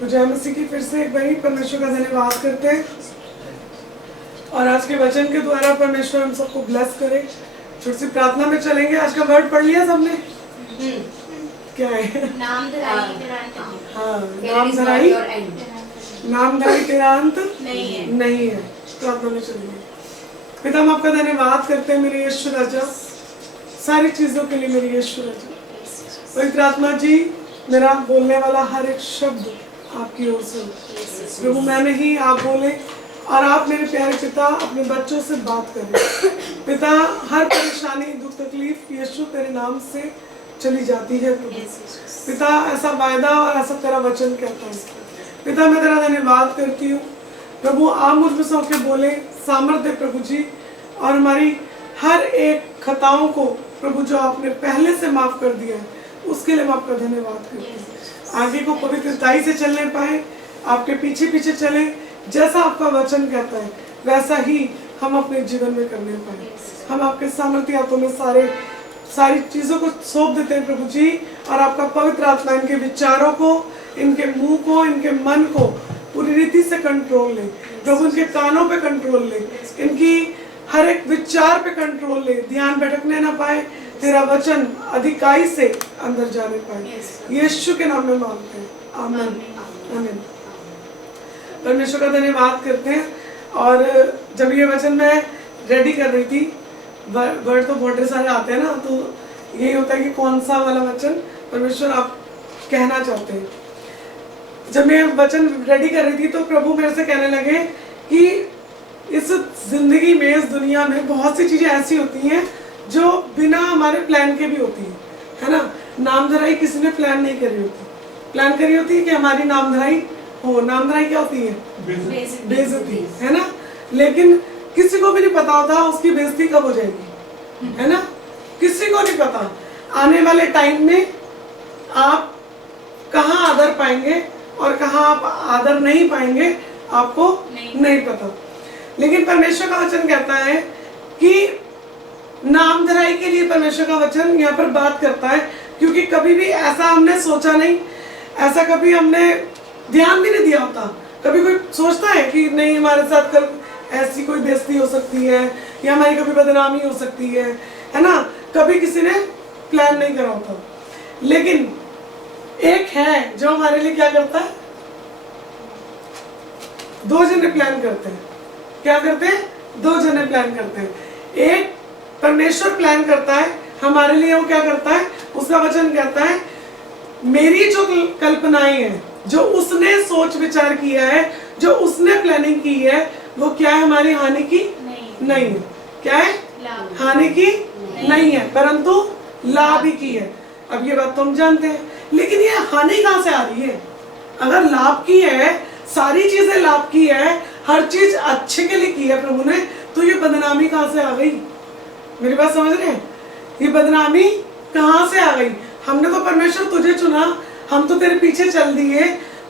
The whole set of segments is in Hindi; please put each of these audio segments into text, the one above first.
तो जय मसीह की फिर से एक बारी परमेश्वर का धन्यवाद करते हैं और आज के वचन के द्वारा परमेश्वर हम सबको ब्लेस करे। छोटी सी प्रार्थना में चलेंगे। आज का वर्ड पढ़ लिया सबने? क्या है? नामधराई तेरा अंत नहीं है। प्रार्थना में चलेंगे। पिता हम आपका धन्यवाद करते हैं मेरे यीशु राजा, सारी चीजों के लिए मेरे यीशु राजा। पवित्र आत्मा जी, मेरा बोलने वाला हर एक शब्द आपकी ओर से प्रभु, मैं नहीं, आप बोले और आप मेरे प्यारे पिता अपने बच्चों से बात करें। पिता हर परेशानी दुख तकलीफ यीशु तेरे नाम से चली जाती है प्रभु। पिता ऐसा वायदा और ऐसा तेरा वचन कहता है। पिता मैं तेरा धन्यवाद करती हूँ प्रभु, आप मुझ में सौ के बोले सामर्थ्य प्रभु जी, और हमारी हर एक खताओं को प्रभु जो आपने पहले से माफ कर दिया है उसके लिए मैं आपका धन्यवाद करती हूँ। आगे को पवित्रताई से चलने पाए, आपके पीछे पीछे चले, जैसा आपका वचन कहता है वैसा ही हम अपने जीवन में करने पाए। हम आपके सामर्थ्य हाथों में सारी चीज़ों को सौंप देते हैं प्रभु जी, और आपका पवित्र आत्मा इनके विचारों को, इनके मुंह को, इनके मन को पूरी रीति से कंट्रोल ले प्रभु। इनके कानों पे कंट्रोल ले, इनकी हर एक विचार पे कंट्रोल ले, ध्यान भटकने ना पाए, तेरा वचन अधिकाई से अंदर जाने पाए। यीशु के नाम में मांगते हैं, आमीन आमीन। परमेश्वर का धन्यवाद करते हैं। और जब ये वचन मैं रेडी कर रही थी, वर्ड तो बहुत सारे आते हैं ना, तो यही होता है कि कौन सा वाला वचन परमेश्वर आप कहना चाहते हैं। जब मैं वचन रेडी कर रही थी तो प्रभु मेरे से कहने लगे कि इस जिंदगी में, इस दुनिया में बहुत सी चीज़ें ऐसी होती हैं जो बिना हमारे प्लान के भी होती है ना। नामधराई किसी ने प्लान नहीं करी होती, प्लान करी होती है कि हमारी नामधराई हो। नामधराई क्या होती है? बेइज्जती, है ना। लेकिन किसी को भी नहीं पता होता उसकी बेइज्जती कब हो जाएगी, है ना। किसी को नहीं पता आने वाले टाइम में आप कहाँ आदर पाएंगे और कहाँ आप आदर नहीं पाएंगे, आपको नहीं पता। लेकिन परमेश्वर का वचन कहता है कि नामधराई के लिए परमेश्वर का वचन यहाँ पर बात करता है, क्योंकि कभी भी ऐसा हमने सोचा नहीं, ऐसा कभी हमने ध्यान भी नहीं दिया होता। कभी कोई सोचता है कि नहीं हमारे साथ कल ऐसी कोई बेइज्जती हो सकती है या हमारी कभी बदनामी हो सकती है ना। कभी किसी ने प्लान नहीं करा होता। लेकिन एक है जो हमारे लिए क्या करता है, दो जने प्लान करते हैं। क्या करते हैं? दो जने प्लान करते हैं। एक परमेश्वर प्लान करता है हमारे लिए, वो क्या करता है, उसका वचन कहता है मेरी जो कल्पनाएं हैं, जो उसने सोच विचार किया है, जो उसने प्लानिंग की है, वो क्या है, हमारी हानि की नहीं है। क्या है? हानि की नहीं है, परंतु लाभ ही की है। अब ये बात तुम जानते हैं, लेकिन ये हानि कहाँ से आ रही है? अगर लाभ की है, सारी चीजें लाभ की है, हर चीज अच्छे के लिए की है प्रभु ने, तो ये बदनामी कहाँ से आ गई? मेरी बात समझ रहे हैं? ये बदनामी कहाँ से आ गई? हमने तो परमेश्वर तुझे चुना, हम तो तेरे पीछे चल दिए,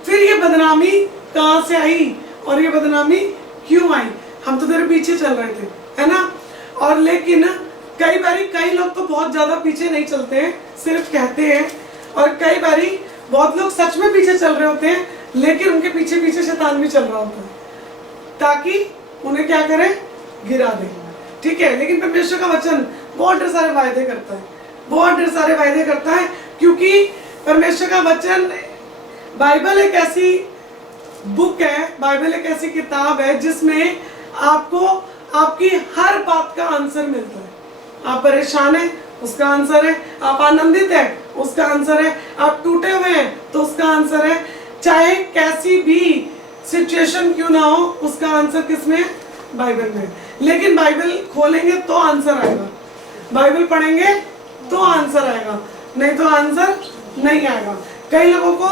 फिर ये बदनामी कहाँ से आई और ये बदनामी क्यों आई? हम तो तेरे पीछे चल रहे थे, है ना। और लेकिन कई बारी कई लोग तो बहुत ज्यादा पीछे नहीं चलते हैं, सिर्फ कहते हैं, और कई बारी बहुत लोग सच में पीछे चल रहे होते हैं, लेकिन उनके पीछे पीछे शैतान भी चल रहा होता है ताकि उन्हें क्या करे, गिरा दे। ठीक है, लेकिन परमेश्वर का वचन बहुत ढेर सारे वायदे करता है, बहुत ढेर सारे वायदे करता है, क्योंकि परमेश्वर का वचन, बाइबल एक ऐसी बुक है, बाइबल एक ऐसी किताब है जिसमें आपको आपकी हर बात का आंसर मिलता है। आप परेशान हैं, उसका आंसर है। आप आनंदित हैं, उसका आंसर है। आप टूटे हुए हैं तो उसका आंसर है। चाहे कैसी भी सिचुएशन क्यों ना हो, उसका आंसर किसमें? बाइबल में। लेकिन बाइबल खोलेंगे तो आंसर आएगा, बाइबल पढ़ेंगे तो आंसर आएगा, नहीं तो आंसर नहीं आएगा। कई लोगों को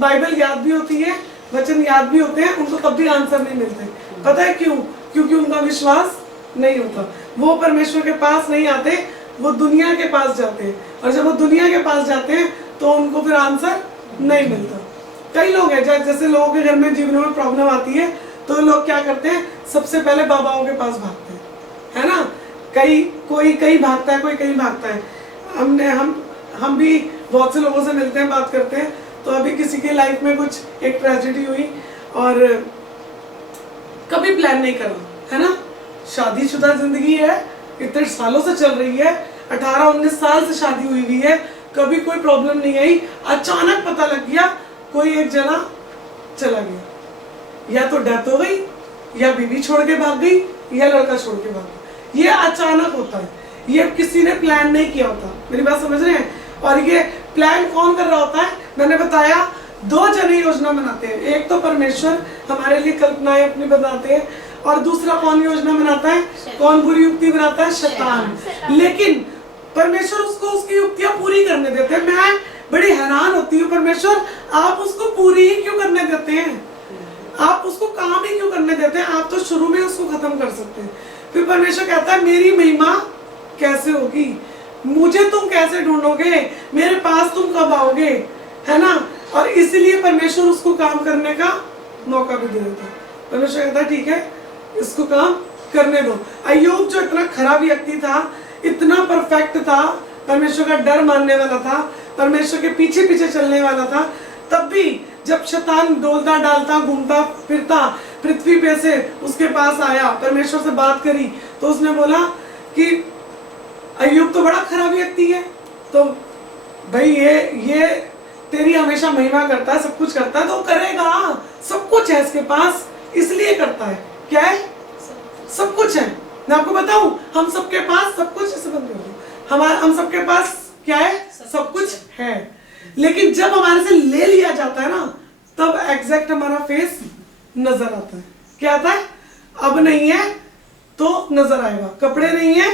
बाइबल याद भी होती है, वचन याद भी होते हैं, उनको तब भी आंसर नहीं मिलते। पता है क्यों? क्योंकि उनका विश्वास नहीं होता। वो परमेश्वर के पास नहीं आते, वो दुनिया के पास जाते हैं, और जब वो दुनिया के पास जाते हैं तो उनको फिर आंसर नहीं मिलता। कई लोग हैं, जैसे लोगों के घर में जीवन में प्रॉब्लम आती है तो लोग क्या करते हैं, सबसे पहले बाबाओं के पास भागते हैं, है ना। कोई कहीं भागता है, कोई कहीं भागता है। हम भी बहुत से लोगों से मिलते हैं, बात करते हैं, तो अभी किसी के लाइफ में कुछ एक ट्रेजेडी हुई और कभी प्लान नहीं करा, है ना, शादीशुदा जिंदगी है, इतने सालों से चल रही है, 18-19 साल से शादी हुई हुई है, कभी कोई प्रॉब्लम नहीं आई, अचानक पता लग गया कोई एक जना चला गया, या तो डेथ हो गई, या बीवी छोड़ के भाग गई, या लड़का छोड़ के भाग गया। ये अचानक होता है, ये किसी ने प्लान नहीं किया होता, मेरी बात समझ रहे हैं। और ये प्लान कौन कर रहा होता है? मैंने बताया 2 जने योजना बनाते हैं, एक तो परमेश्वर हमारे लिए कल्पनाएं अपनी बनाते हैं, और दूसरा कौन योजना बनाता है, कौन बुरी युक्ति बनाता है? शैतान। लेकिन परमेश्वर उसको उसकी युक्तियां पूरी करने देते हैं। मैं बड़ी हैरान होती हूँ, परमेश्वर आप उसको पूरी ही क्यों करने देते हैं? आप उसको काम ही क्यों करने देते हैं? आप तो शुरू में उसको खत्म कर सकते हैं। फिर परमेश्वर कहता है मेरी महिमा कैसे होगी, मुझे तुम कैसे ढूंढोगे, मेरे पास तुम कब आओगे, है ना। और इसलिए परमेश्वर उसको काम करने का मौका भी दे देता है। परमेश्वर कहता है ठीक है, इसको काम करने दो। अय्यूब जो इतना खराब व्यक्ति था, इतना परफेक्ट था, परमेश्वर का डर मानने वाला था, परमेश्वर के पीछे पीछे चलने वाला था, तब भी जब शैतान डोलता डालता घूमता फिरता पृथ्वी पे से उसके पास आया, परमेश्वर से बात करी, तो उसने बोला कि अय्यूब तो बड़ा खराब व्यक्ति है, तो भाई ये तेरी हमेशा महिमा करता है, सब कुछ करता है, तो करेगा, सब कुछ है इसके पास, इसलिए करता है। क्या है? सब कुछ है। मैं आपको बताऊं, हम सबके पास सब कुछ, इसे बंद कर दो, हम सबके पास क्या है? सब कुछ है। लेकिन जब हमारे से ले लिया जाता है ना, तब एग्जैक्ट हमारा फेस नजर आता है। क्या आता है? अब नहीं है तो नजर आएगा, कपड़े नहीं है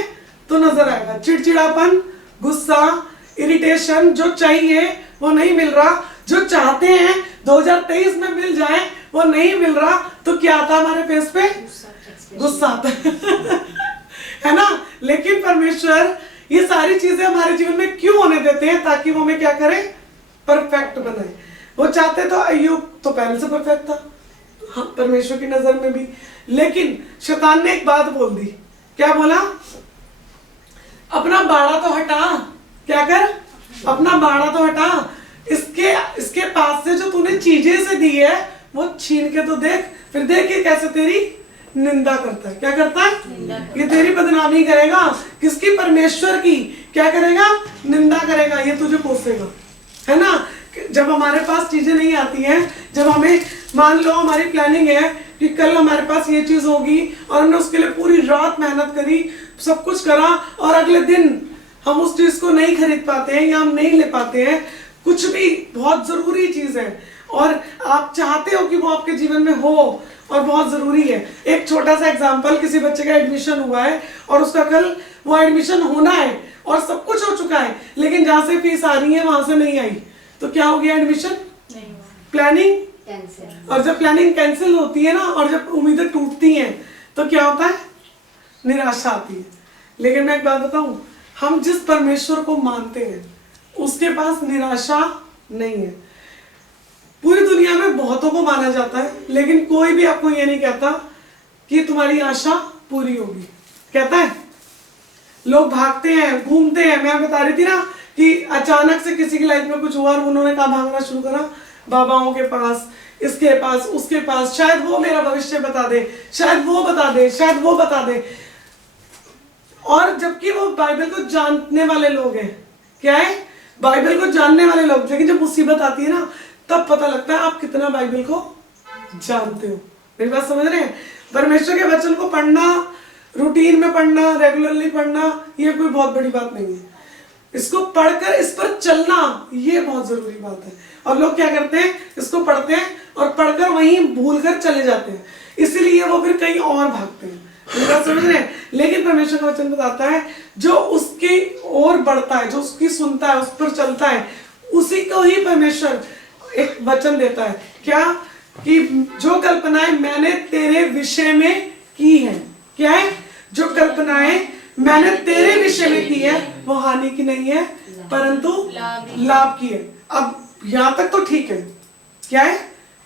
तो नजर आएगा, चिड़चिड़ापन, गुस्सा, इरिटेशन, जो चाहिए वो नहीं मिल रहा, जो चाहते हैं 2023 में मिल जाए वो नहीं मिल रहा, तो क्या आता है हमारे फेस पे? गुस्सा आता है ना। लेकिन परमेश्वर ये सारी चीजें हमारे जीवन में क्यों होने देते हैं? ताकि वो हमें क्या करे? परफेक्ट बनाए। वो चाहते तो अय्यूब तो पहले से परफेक्ट था, हाँ, परमेश्वर की नजर में भी। लेकिन शैतान ने एक बात बोल दी। क्या बोला? अपना बाड़ा तो हटा। क्या कर? अपना बाड़ा तो हटा, इसके पास से जो तूने चीजें से दी है वो छीन के तो देख, फिर देख ये कैसे तेरी निंदा करता है। क्या करता है? ये तेरी बदनामी करेगा। किसकी? परमेश्वर की। क्या करेगा? निंदा करेगा, ये तुझे कोसेगा, है ना। जब हमारे पास चीजें नहीं आती हैं, जब हमें मान लो हमारी प्लानिंग है कि कल हमारे पास ये चीज होगी और हमने उसके लिए पूरी रात मेहनत करी, सब कुछ करा, और अगले दिन हम उस चीज को नहीं खरीद पाते हैं या हम नहीं ले पाते हैं, कुछ भी बहुत जरूरी चीज है और आप चाहते हो कि वो आपके जीवन में हो और बहुत जरूरी है। एक छोटा सा एग्जांपल, किसी बच्चे का एडमिशन हुआ है और उसका कल वो एडमिशन होना है और सब कुछ हो चुका है, लेकिन जहां से फीस आ रही है वहां से नहीं आई, तो क्या हो गया? एडमिशन नहीं हुआ, प्लानिंग कैंसिल। और जब प्लानिंग कैंसिल होती है ना, और जब उम्मीदें टूटती हैं, तो क्या होता है? निराशा आती है। लेकिन मैं एक बात बताऊं, हम जिस परमेश्वर को मानते हैं उसके पास निराशा नहीं है। पूरी दुनिया में बहुतों को माना जाता है, लेकिन कोई भी आपको ये नहीं कहता कि तुम्हारी आशा पूरी होगी। कहता है? लोग भागते हैं, घूमते हैं। मैं बता रही थी ना कि अचानक से किसी की लाइफ में कुछ हुआ और उन्होंने कहा भागना शुरू करा, बाबाओं के पास, इसके पास, उसके पास, शायद वो मेरा भविष्य बता दे, शायद वो बता दे, शायद वो बता दे। और जबकि वो बाइबल को जानने वाले लोग हैं। क्या है? बाइबल को जानने वाले लोग। लेकिन जब मुसीबत आती है ना, तब पता लगता है आप कितना बाइबल को जानते हो। मेरी बात समझ रहे हैं? परमेश्वर के वचन को पढ़ना, रूटीन में पढ़ना, रेगुलरली पढ़ना, ये कोई बहुत बड़ी बात नहीं है। इसको पढ़कर इस पर चलना, ये बहुत जरूरी बात है। और लोग क्या करते हैं? इसको पढ़ते हैं और पढ़कर वहीं भूलकर चले जाते हैं, इसीलिए वो फिर कहीं और भागते हैं। बात समझ रहे हैं? लेकिन परमेश्वर का वचन बताता है जो उसकी ओर बढ़ता है, जो उसकी सुनता है, उस पर चलता है, उसी को ही परमेश्वर एक वचन देता है। क्या? कि जो कल्पनाएं मैंने तेरे विषय में की है। क्या है? जो कल्पनाएं मैंने तेरे विषय में की है वो हानि की नहीं है परंतु लाभ की है। अब यहां तक तो ठीक है। क्या है?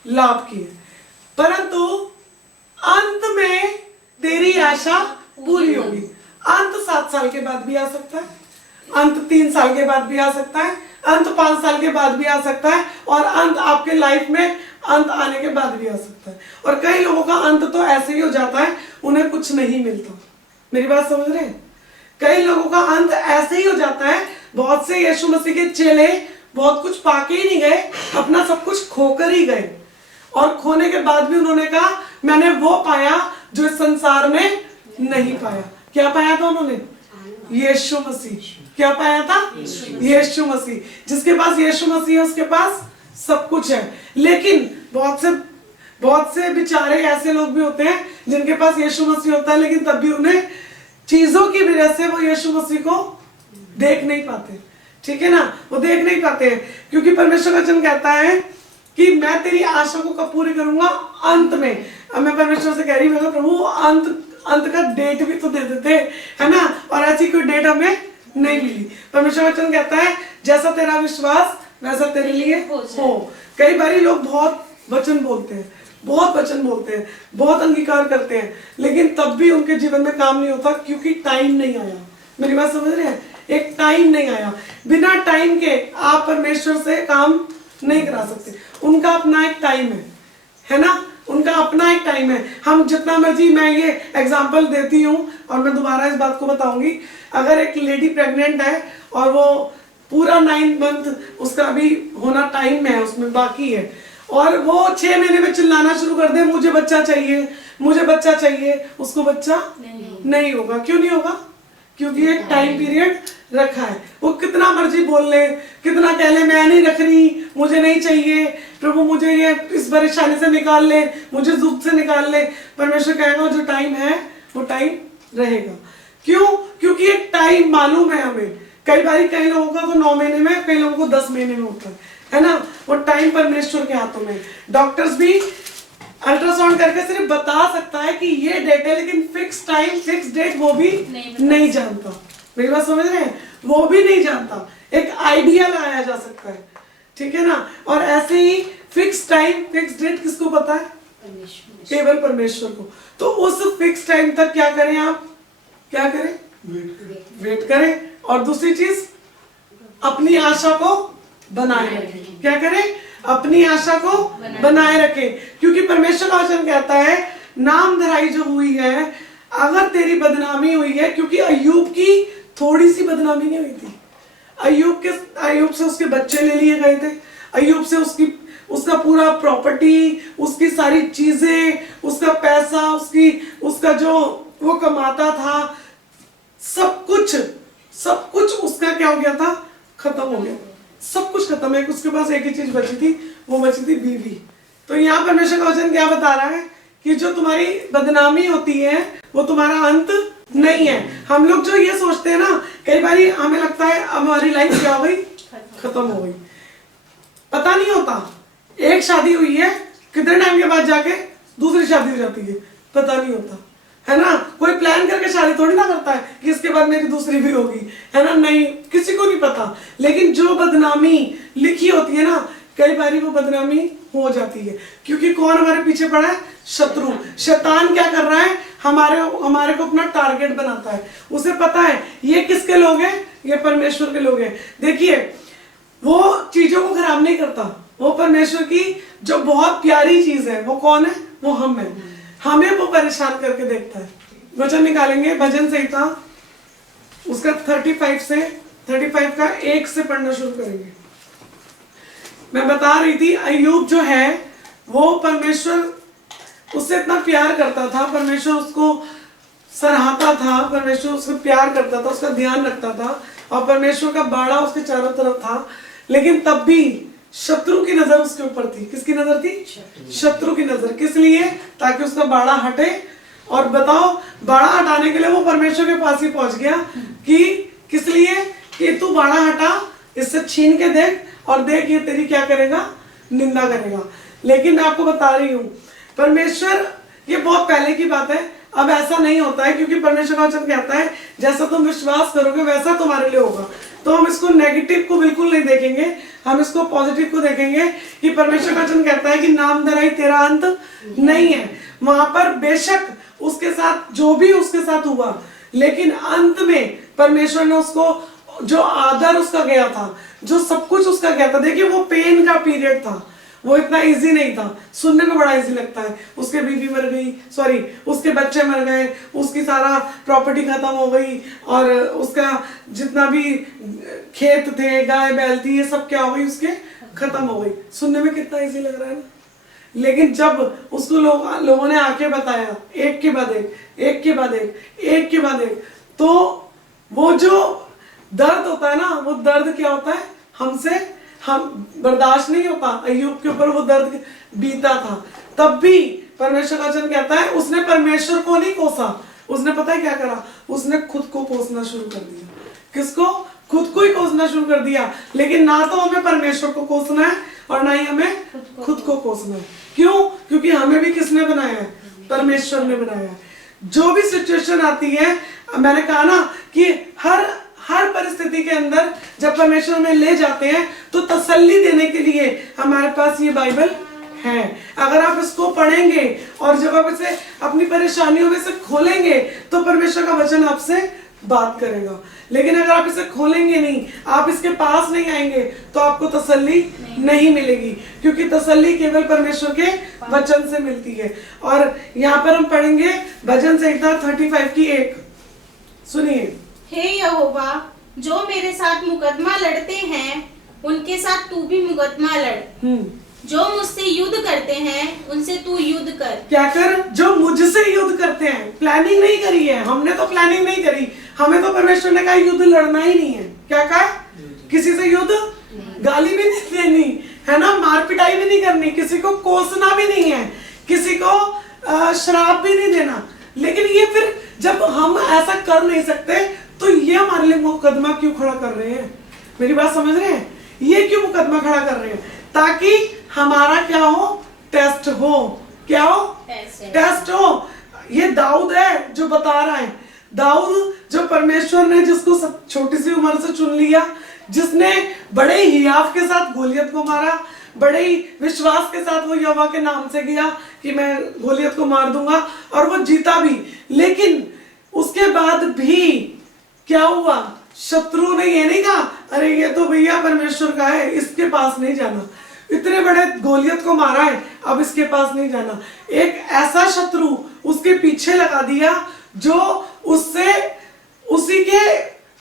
लाभ की है। परंतु अंत में तेरी आशा पूरी होगी। अंत 7 साल के बाद भी आ सकता है, अंत 3 साल के बाद भी आ सकता है, अंत 5 साल के बाद भी आ सकता है, और अंत आपके लाइफ में अंत आने के बाद भी आ सकता है। और कई लोगों का अंत तो ऐसे ही हो जाता है, उन्हें कुछ नहीं मिलता। मेरी बात समझ रहे हैं? कई लोगों का अंत ऐसे ही हो जाता है। बहुत से यीशु मसीह के चेले बहुत कुछ पाके ही नहीं गए, अपना सब कुछ खोकर ही गए, और खोने के बाद भी उन्होंने कहा मैंने वो पाया जो इस संसार में नहीं पाया। क्या पाया था उन्होंने? यीशु मसीह। क्या पाया था? यीशु मसीह। जिसके पास यीशु मसीह है उसके पास सब कुछ है। लेकिन बहुत से बेचारे ऐसे लोग भी होते हैं जिनके पास यीशु मसीह होता है, लेकिन तब भी उन्हें चीजों की वजह से वो यीशु मसीह को देख नहीं पाते। ठीक है ना? वो देख नहीं पाते हैं, क्योंकि परमेश्वर का वचन कहता है कि मैं तेरी आशा को कब पूरी करूंगा? अंत में। अब मैं परमेश्वर से कह रही हूँ प्रभु अंत का डेट भी तो दे देते, है ना? और ऐसी कोई डेट हमें नहीं मिली। परमेश्वर वचन कहता है जैसा तेरा विश्वास वैसा तेरे लिए हो। कई बार लोग बहुत वचन बोलते हैं, बहुत अंगीकार करते हैं, लेकिन तब भी उनके जीवन में काम नहीं होता, क्योंकि टाइम नहीं आया। मेरी बात समझ रहे हैं? एक टाइम नहीं आया। बिना टाइम के आप परमेश्वर से काम नहीं करा सकते। उनका अपना एक टाइम है ना? उनका अपना एक टाइम है। हम जितना मर्जी, मैं ये एग्जांपल देती हूँ और मैं दोबारा इस बात को बताऊंगी। अगर एक लेडी प्रेग्नेंट है और वो पूरा 9 मंथ उसका अभी होना टाइम है, उसमें बाकी है, और वो 6 महीने में चिल्लाना शुरू कर दे मुझे बच्चा चाहिए, मुझे बच्चा चाहिए, उसको बच्चा नहीं होगा। क्यों नहीं होगा? क्योंकि एक टाइम पीरियड रखा है। वो कितना मर्जी बोल ले, कितना कह ले मैं नहीं रख रही, मुझे नहीं चाहिए प्रभु, मुझे ये इस परेशानी से निकाल ले, मुझे दुख से निकाल ले, परमेश्वर कहेगा जो टाइम है वो टाइम रहेगा। क्यों? क्योंकि एक टाइम मालूम है हमें। कई बार कई लोगों का तो 9 महीने में, कई लोगों को 10 महीने में होता है ना? वो टाइम परमेश्वर के हाथों में। डॉक्टर्स भी अल्ट्रासाउंड करके सिर्फ बता सकता है कि ये डेट है, लेकिन फिक्स टाइम, फिक्स डेट वो भी नहीं जानता। मेरी बात समझ रहे हैं? वो भी नहीं जानता। एक आइडिया लगाया जा सकता है, ठीक है ना? और ऐसे ही फिक्स टाइम, फिक्स डेट किसको पता है? केवल परमेश्वर को। तो उस फिक्स टाइम तक क्या करें आप? क्या करें? वेट करें। और दूसरी चीज, अपनी आशा को बनाए रखें। क्या करें? अपनी आशा को बनाए रखें, क्योंकि परमेश्वर का वचन कहता है नाम धराई जो हुई है, अगर तेरी बदनामी हुई है, क्योंकि अय्यूब की थोड़ी सी बदनामी नहीं हुई थी। अय्यूब से उसके बच्चे ले लिए गए थे, अय्यूब से उसका पूरा प्रॉपर्टी, उसकी सारी चीजें, उसका पैसा, उसका जो वो कमाता था, सब कुछ उसका क्या हो गया था? खत्म हो गया। सब कुछ खत्म है। उसके पास एक ही चीज बची थी, वो बची थी बीवी। तो यहाँ परमेश्वर का वचन क्या बता रहा है कि जो तुम्हारी बदनामी होती है वो तुम्हारा अंत नहीं है। हम लोग जो ये सोचते हैं ना, कई बार हमें लगता है हमारी लाइफ क्या हो गई? खत्म हो गई। पता नहीं होता। एक शादी हुई है, कितने टाइम के बाद जाके दूसरी शादी हो जाती है, पता नहीं होता, है ना? कोई प्लान करके शादी थोड़ी ना करता है कि इसके बाद मेरी दूसरी भी होगी, है ना? नहीं, किसी को नहीं पता। लेकिन जो बदनामी लिखी होती है ना, कई बार वो बदनामी हो जाती है, क्योंकि कौन हमारे पीछे पड़ा है? शत्रु। शैतान क्या कर रहा है? हमारे को अपना टारगेट बनाता है। उसे पता है ये किसके लोग हैं? ये परमेश्वर के लोग हैं। देखिए, वो चीजों को खराब नहीं करता। वो परमेश्वर की जो बहुत प्यारी चीज है, वो कौन है? वो हम है। हमें वो परेशान करके देखता है। वचन निकालेंगे भजन संहिता, उसका 35 का 1 से पढ़ना शुरू करेंगे। मैं बता रही थी अय्यूब जो है वो परमेश्वर उससे इतना प्यार करता था, परमेश्वर उसको सराहता था, परमेश्वर उसको प्यार करता था, उसका ध्यान रखता था, और परमेश्वर का बाड़ा उसके चारों तरफ था। लेकिन तब भी शत्रु की नजर उसके ऊपर थी। किसकी नजर थी? शत्रु की नजर। किस लिए? ताकि उसका बाड़ा हटे। और बताओ, बाड़ा हटाने के लिए वो परमेश्वर के पास ही पहुंच गया कि किस लिए? कि तू बाड़ा हटा, इससे छीन के देख, और देख ये तेरी क्या करेगा? निंदा करेगा। लेकिन मैं आपको बता रही हूँ, परमेश्वर, ये बहुत पहले की बात है, अब ऐसा नहीं होता है, क्योंकि परमेश्वर का वचन कहता है जैसा तुम विश्वास करोगे वैसा तुम्हारे लिए होगा। तो हम इसको नेगेटिव को बिल्कुल नहीं देखेंगे, हम इसको पॉजिटिव को देखेंगे कि परमेश्वर का वचन कहता है कि नाम धराई तेरा अंत नहीं है। वहां पर बेशक उसके साथ जो भी उसके साथ हुआ, लेकिन अंत में परमेश्वर ने उसको जो आदर उसका गया था, जो सब कुछ उसका गया था। देखिए वो पेन का पीरियड था, वो इतना इजी नहीं था, सुनने में बड़ा इजी लगता है। उसके बीवी मर गई, सॉरी उसके बच्चे मर गए, उसकी सारा प्रॉपर्टी खत्म हो गई, और उसका जितना भी खेत थे, गाय बैल थी, ये सब क्या हो गई, उसके खत्म हो गई। सुनने में कितना इजी लग रहा है ना। लेकिन जब उसको लोगों ने आके बताया एक के बाद एक, एक के बाद एक, एक के बाद एक, तो वो जो दर्द होता है ना, वो दर्द क्या होता है, हम बर्दाश्त नहीं होता। अय्यूब के ऊपर वो दर्द बीता था, तब भी परमेश्वर का वचन कहता है उसने परमेश्वर को नहीं कोसा, उसने पता है क्या करा, उसने खुद को कोसना शुरू कर दिया। किसको? खुद को ही कोसना शुरू कर दिया। लेकिन ना तो हमें परमेश्वर को कोसना है और ना ही हमें खुद को कोसना है। क्यों? क्योंकि हमें भी किसने बनाया है? परमेश्वर ने बनाया है। जो भी सिचुएशन आती है, मैंने कहा ना कि हर परिस्थिति के अंदर जब परमेश्वर में ले जाते हैं तो तसल्ली देने के लिए हमारे पास ये बाइबल है। अगर आप इसको पढ़ेंगे और जब आप इसे अपनी परेशानियों में से खोलेंगे तो परमेश्वर का वचन आपसे बात करेगा। लेकिन अगर आप इसे खोलेंगे नहीं, आप इसके पास नहीं आएंगे, तो आपको तसल्ली नहीं मिलेगी, क्योंकि तसल्ली केवल परमेश्वर के वचन से मिलती है। और यहाँ पर हम पढ़ेंगे भजन संहिता 35 की 1। सुनिए। हे यहोवा, जो मेरे साथ मुकदमा लड़ते हैं उनके साथ तू भी मुकदमा लड़। जो मुझसे युद्ध करते हैं उनसे तू युद्ध कर। क्या कर? जो मुझसे युद्ध करते हैं। प्लानिंग नहीं करी है हमने, तो प्लानिंग नहीं करी, हमें तो परमेश्वर ने कहा युद्ध लड़ना ही नहीं है। क्या कहा? किसी से युद्ध, गाली भी नहीं देनी है ना, मार पिटाई भी नहीं करनी, किसी को कोसना भी नहीं है, किसी को श्राप भी नहीं देना। लेकिन ये फिर जब हम ऐसा कर नहीं सकते तो ये हमारे लिए मुकदमा क्यों खड़ा कर रहे हैं? मेरी बात समझ रहे हैं? ये क्यों मुकदमा खड़ा कर रहे हैं? ताकि हमारा क्या हो? टेस्ट हो। क्या हो? टेस्ट हो। ये दाऊद है जो बता रहा है, दाऊद जो परमेश्वर ने जिसको छोटी सी उम्र से चुन लिया, जिसने बड़े हियाव के साथ गोलियत को मारा, बड़े ही विश्वास के साथ वो यहोवा के नाम से गया कि मैं गोलियत को मार दूंगा, और वो जीता भी। लेकिन उसके बाद भी क्या हुआ? शत्रु ने ये नहीं कहा अरे ये तो भैया परमेश्वर का है, इसके पास नहीं जाना, इतने बड़े गोलियत को मारा है, अब इसके पास नहीं जाना। एक ऐसा शत्रु उसके पीछे लगा दिया जो उससे उसी के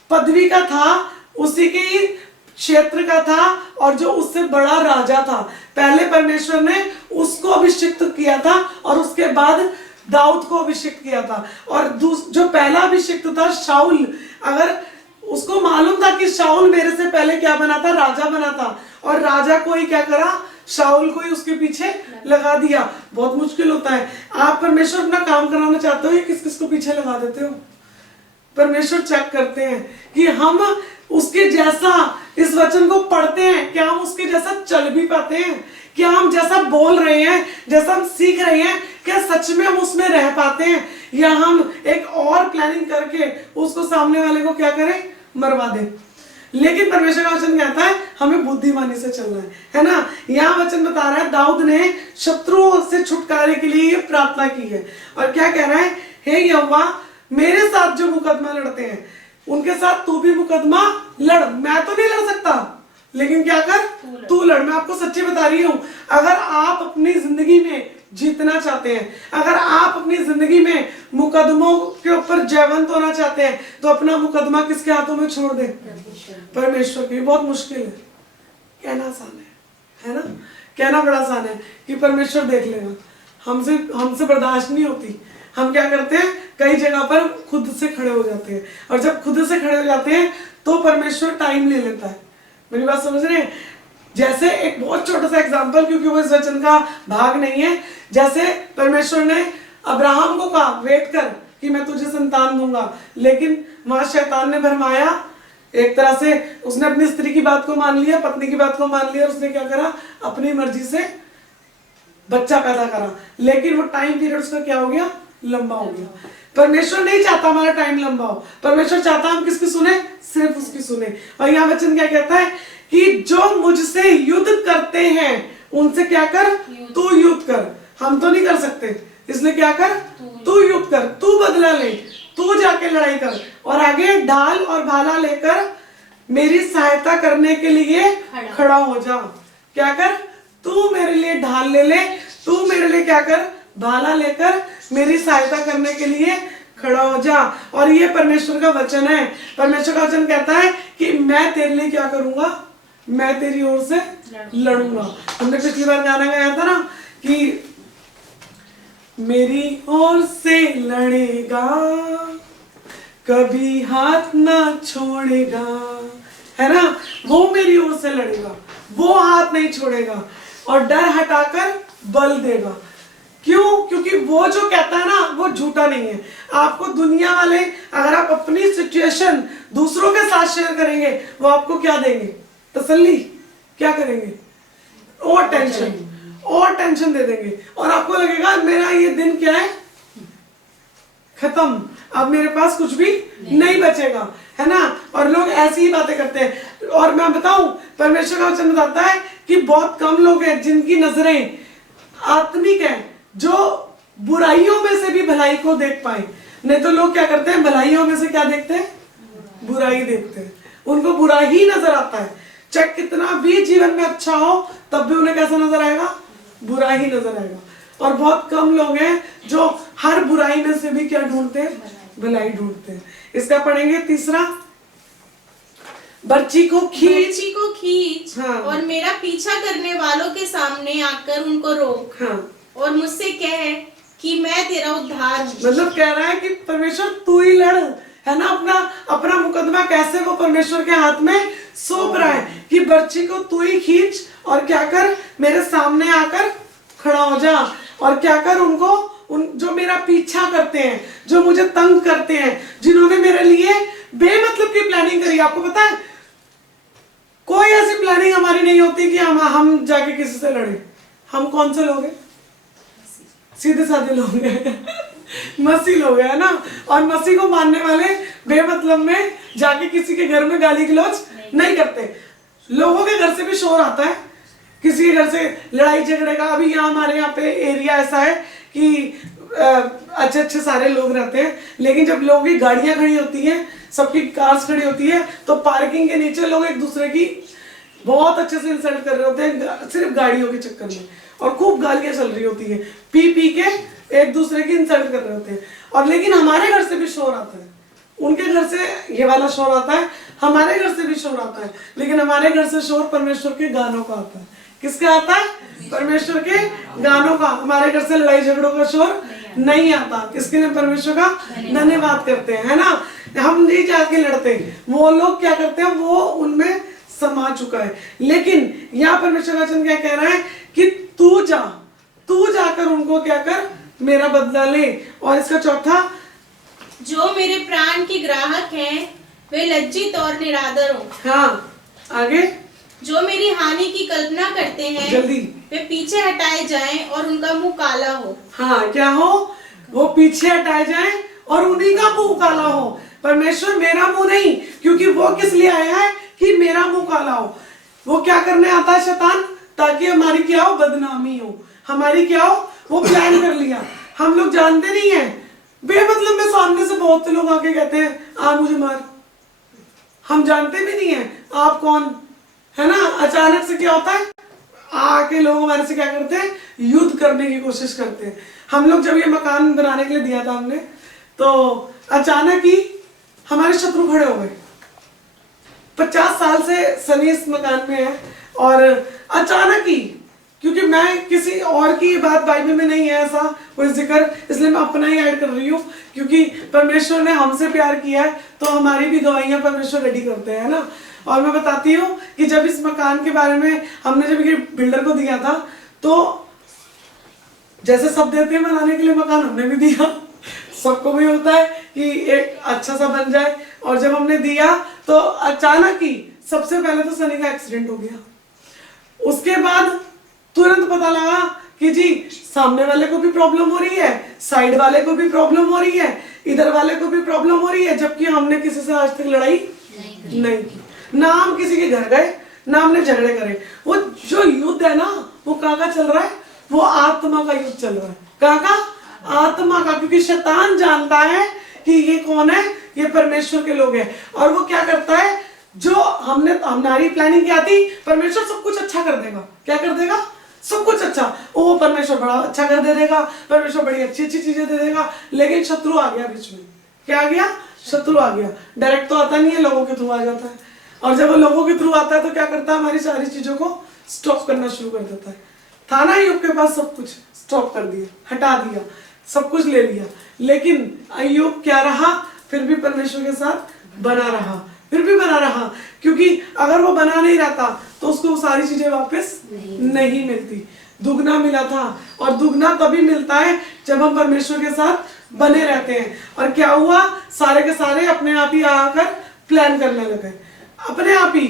पदवी का था, उसी के क्षेत्र का था, और जो उससे बड़ा राजा था। पहले परमेश्वर ने उसको अभिषिक्त किया था और उसके बाद दाऊद को अभिषिक्त किया था। और जो पहला अभिषिक्त था शाऊल, अगर उसको मालूम था कि शाऊल मेरे से पहले क्या बना था? राजा बना था, और राजा को ही क्या करा? शाऊल को ही उसके पीछे लगा दिया। बहुत मुश्किल होता है। आप परमेश्वर अपना काम कराना चाहते हो या किस किस को पीछे लगा देते हो? परमेश्वर चेक करते हैं कि हम उसके जैसा इस वचन को पढ़ते हैं, क्या हम उसके जैसा चल भी पाते हैं, क्या हम जैसा बोल रहे हैं, जैसा हम सीख रहे हैं, क्या सच में हम उसमें रह पाते हैं, या हम एक और प्लानिंग करके उसको सामने वाले को क्या करें? मरवा दें। लेकिन परमेश्वर का वचन कहता है हमें बुद्धिमानी से चलना है ना। यहाँ वचन बता रहा है दाऊद ने शत्रुओं से छुटकारे के लिए ये प्रार्थना की है, और क्या कह रहा है? हे यहोवा, मेरे साथ जो मुकदमा लड़ते हैं उनके साथ तू भी मुकदमा लड़। मैं तो नहीं लड़ सकता, लेकिन क्या कर? तू लड़। मैं आपको सच्ची बता रही हूं, अगर आप अपनी जिंदगी में जीतना चाहते हैं, अगर आप अपनी जिंदगी में मुकदमों के ऊपर जयवंत होना चाहते हैं, तो अपना मुकदमा किसके हाथों में छोड़ दें? परमेश्वर के। बहुत मुश्किल है, कहना आसान है ना, कहना बड़ा आसान है कि परमेश्वर देख लेगा, हमसे बर्दाश्त नहीं होती। हम क्या करते हैं? कई जगह पर खुद से खड़े हो जाते हैं, और जब खुद से खड़े हो जाते हैं तो परमेश्वर टाइम ले लेता है। मेरी बात समझ रहे हैं? जैसे एक बहुत छोटा सा एग्जांपल, क्योंकि वो इस वचन का भाग नहीं है। जैसे परमेश्वर ने अब्राहम को कहा वेट कर कि मैं तुझे संतान दूंगा, लेकिन वहां शैतान ने भरमाया। एक तरह से उसने अपनी स्त्री की बात को मान लिया, पत्नी की बात को मान लिया, और उसने क्या करा? अपनी मर्जी से बच्चा पैदा करा। लेकिन वो टाइम पीरियड उसका क्या हो गया? लंबा हो गया। परमेश्वर नहीं चाहता हमारा टाइम लंबा हो, परमेश्वर चाहता हम किसकी सुने? सिर्फ उसकी सुने। और यहाँ वचन क्या कहता है कि जो मुझसे युद्ध करते हैं उनसे क्या कर? तू युद्ध कर। हम तो नहीं कर सकते, इसलिए क्या कर? तू युद्ध कर, तू बदला ले, तू जाके लड़ाई कर, और आगे ढाल और भाला लेकर मेरी सहायता करने के लिए खड़ा हो जा। क्या कर, तू मेरे लिए ढाल ले, तू मेरे लिए क्या कर, भाला लेकर मेरी सहायता करने के लिए खड़ा हो जा। और ये परमेश्वर का वचन है। परमेश्वर का वचन कहता है कि मैं तेरे लिए क्या करूंगा, मैं तेरी ओर से लड़ूंगा। हमने पिछली बार गाना गाया था ना कि मेरी ओर से लड़ेगा, कभी हाथ ना छोड़ेगा, है ना, वो मेरी ओर से लड़ेगा, वो हाथ नहीं छोड़ेगा और डर हटाकर बल देगा। क्यों? क्योंकि वो जो कहता है ना वो झूठा नहीं है। आपको दुनिया वाले अगर आप अपनी सिचुएशन दूसरों के साथ शेयर करेंगे, वो आपको क्या देंगे, तसल्ली। क्या करेंगे, और टेंशन दे देंगे और आपको लगेगा मेरा ये दिन क्या है, खत्म, अब मेरे पास कुछ भी नहीं बचेगा, है ना। और लोग ऐसी ही बातें करते हैं। और मैं बताऊं, परमेश्वर का वचन बताता है कि बहुत कम लोग हैं जिनकी नजरें आत्मिक हैं, जो बुराइयों में से भी भलाई को देख पाए। नहीं तो लोग क्या करते हैं, भलाइयों में से क्या देखते हैं, बुराई देखते हैं। उनको बुरा ही नजर आता है। चाहे कितना भी जीवन में अच्छा हो तब भी उन्हें कैसा नजर आएगा, बुरा ही नजर आएगा। और बहुत कम लोग हैं जो हर बुराई में से भी क्या ढूंढते हैं, भलाई ढूंढते हैं। इसका पढ़ेंगे तीसरा, बर्ची को खींच, हाँ। और मेरा पीछा करने वालों के सामने आकर उनको रोक, हाँ। और मुझसे कह कि मैं तेरा उद्धार हूँ। मतलब कह रहा है कि परमेश्वर तू ही लड़, है ना। अपना मुकदमा कैसे वो परमेश्वर के हाथ में सौंप रहा है कि बर्ची को तू ही खींच और क्या कर, मेरे सामने आकर खड़ा हो जा। और क्या कर, उन जो मेरा पीछा करते हैं, जो मुझे तंग करते हैं, जिन्होंने मेरे लिए बेमतलब की प्लानिंग करी। आपको पता है कोई ऐसी प्लानिंग हमारी नहीं होती कि हम जाके किसी से लड़े। हम कौन से लोग हैं, सीधे साधे लोग हैं, मसीह लोग हैं ना। और मसीह को मानने वाले बेमतलब में जाके किसी के घर में गाली गलौज नहीं करते। लोगों के घर से भी शोर आता है, किसी के घर से लड़ाई झगड़े का। अभी यहाँ हमारे यहाँ पे एरिया ऐसा है कि अच्छे सारे लोग रहते हैं, लेकिन जब लोगों की गाड़ियां खड़ी होती हैं, सबकी कार्स खड़ी होती है, तो पार्किंग के नीचे लोग एक दूसरे की बहुत अच्छे से इंसल्ट कर रहे होते हैं सिर्फ गाड़ियों के चक्कर में। और खूब गालियां चल रही होती है, पी के एक दूसरे की इंसल्ट कर रहे होते हैं। और लेकिन हमारे घर से भी शोर आता है, उनके घर से ये वाला शोर आता है, हमारे घर से भी शोर आता है। लेकिन हमारे घर से शोर परमेश्वर के गानों का आता है। किसका आता है, परमेश्वर के गानों का। हमारे घर से लड़ाई झगड़ों का शोर नहीं आता। इसके लिए परमेश्वर का धन्यवाद करते हैं, है ना। हम नहीं जाके लड़ते, वो लोग क्या करते हैं, वो उनमें समा चुका है। लेकिन यहाँ परमेश्वर का वचन क्या कह रहा है कि तू जाकर उनको क्या कर, मेरा बदला ले। और इसका चौथा, जो मेरे प्राण के ग्राहक हैं वे लज्जित और निरादर हो। हाँ, आगे, जो मेरी हानि की कल्पना करते हैं जल्दी, वे पीछे हटाए जाएं और उनका मुंह काला हो। हाँ, क्या हो, वो पीछे हटाए जाएं और उन्हीं का मुंह काला हो। परमेश्वर मेरा मुंह नहीं, क्योंकि वो किस लिए आया है कि मेरा मुंह काला हो। वो क्या करने आता है शैतान, ताकि हमारी क्या हो, बदनामी हो, हमारी क्या हो, वो प्लान कर लिया। हम लोग जानते नहीं है, बेमतलब में सामने से बहुत से लोग आके कहते हैं आ मुझे मार। हम जानते भी नहीं है आप कौन, है ना। अचानक से क्या होता है, आके लोग हमारे से क्या करते हैं, युद्ध करने की कोशिश करते हैं। हम लोग जब ये मकान बनाने के लिए दिया था हमने, तो अचानक ही हमारे शत्रु खड़े हो गए। 50 साल से सनी इस मकान में है और अचानक ही, क्योंकि मैं किसी और की बात बाइबल में नहीं है ऐसा कोई जिक्र, इसलिए मैं अपना ही ऐड कर रही हूँ। क्योंकि परमेश्वर ने हमसे प्यार किया है तो हमारी भी गवाहियां परमेश्वर रेडी करते हैं ना। और मैं बताती हूँ कि जब इस मकान के बारे में हमने जब ये बिल्डर को दिया था, तो जैसे सब देते हैं बनाने के लिए मकान, हमने भी दिया। सबको भी होता है कि एक अच्छा सा बन जाए। और जब हमने दिया तो अचानक ही सबसे पहले तो सनी का एक्सीडेंट हो गया। उसके बाद तुरंत पता लगा कि जी सामने वाले को भी प्रॉब्लम हो रही है, साइड वाले को भी प्रॉब्लम हो रही है, इधर वाले को भी प्रॉब्लम हो रही है, जबकि हमने किसी से आज तक लड़ाई नहीं की। ना हम किसी के घर गए, ना हमने झगड़े करे। वो जो युद्ध है ना, वो कहाँ का चल रहा है, वो आत्मा का युद्ध चल रहा है। कहाँ का, आत्मा का। क्योंकि शैतान जानता है कि ये कौन है, ये परमेश्वर के लोग हैं। और वो क्या करता है, जो हमारी प्लानिंग क्या थी, परमेश्वर सब कुछ अच्छा कर देगा। क्या कर देगा? सब कुछ अच्छा। ओ परमेश्वर बड़ा अच्छा कर दे देगा, परमेश्वर बड़ी अच्छी अच्छी चीजें दे देगा। लेकिन शत्रु आ गया बीच में। क्या आ गया? शत्रु आ गया। डायरेक्ट तो आता नहीं है, लोगों के थ्रू आ जाता है। और जब वो लोगों के थ्रू आता है तो क्या करता है? हमारी सारी चीजों को स्टॉप करना शुरू कर देता है। था ना अय्यूब के पास सब कुछ, स्टॉप कर दिया, हटा दिया, सब कुछ ले लिया। लेकिन अय्यूब क्या रहा? फिर भी परमेश्वर के साथ बना रहा, फिर भी बना रहा। क्योंकि अगर वो बना नहीं रहता तो उसको वो सारी चीजें वापस नहीं मिलती। दुगना मिला था, और दुगना तभी मिलता है जब हम परमेश्वर के साथ बने रहते हैं। और क्या हुआ? सारे के सारे अपने आप ही आकर प्लान करने लगे, अपने आप ही।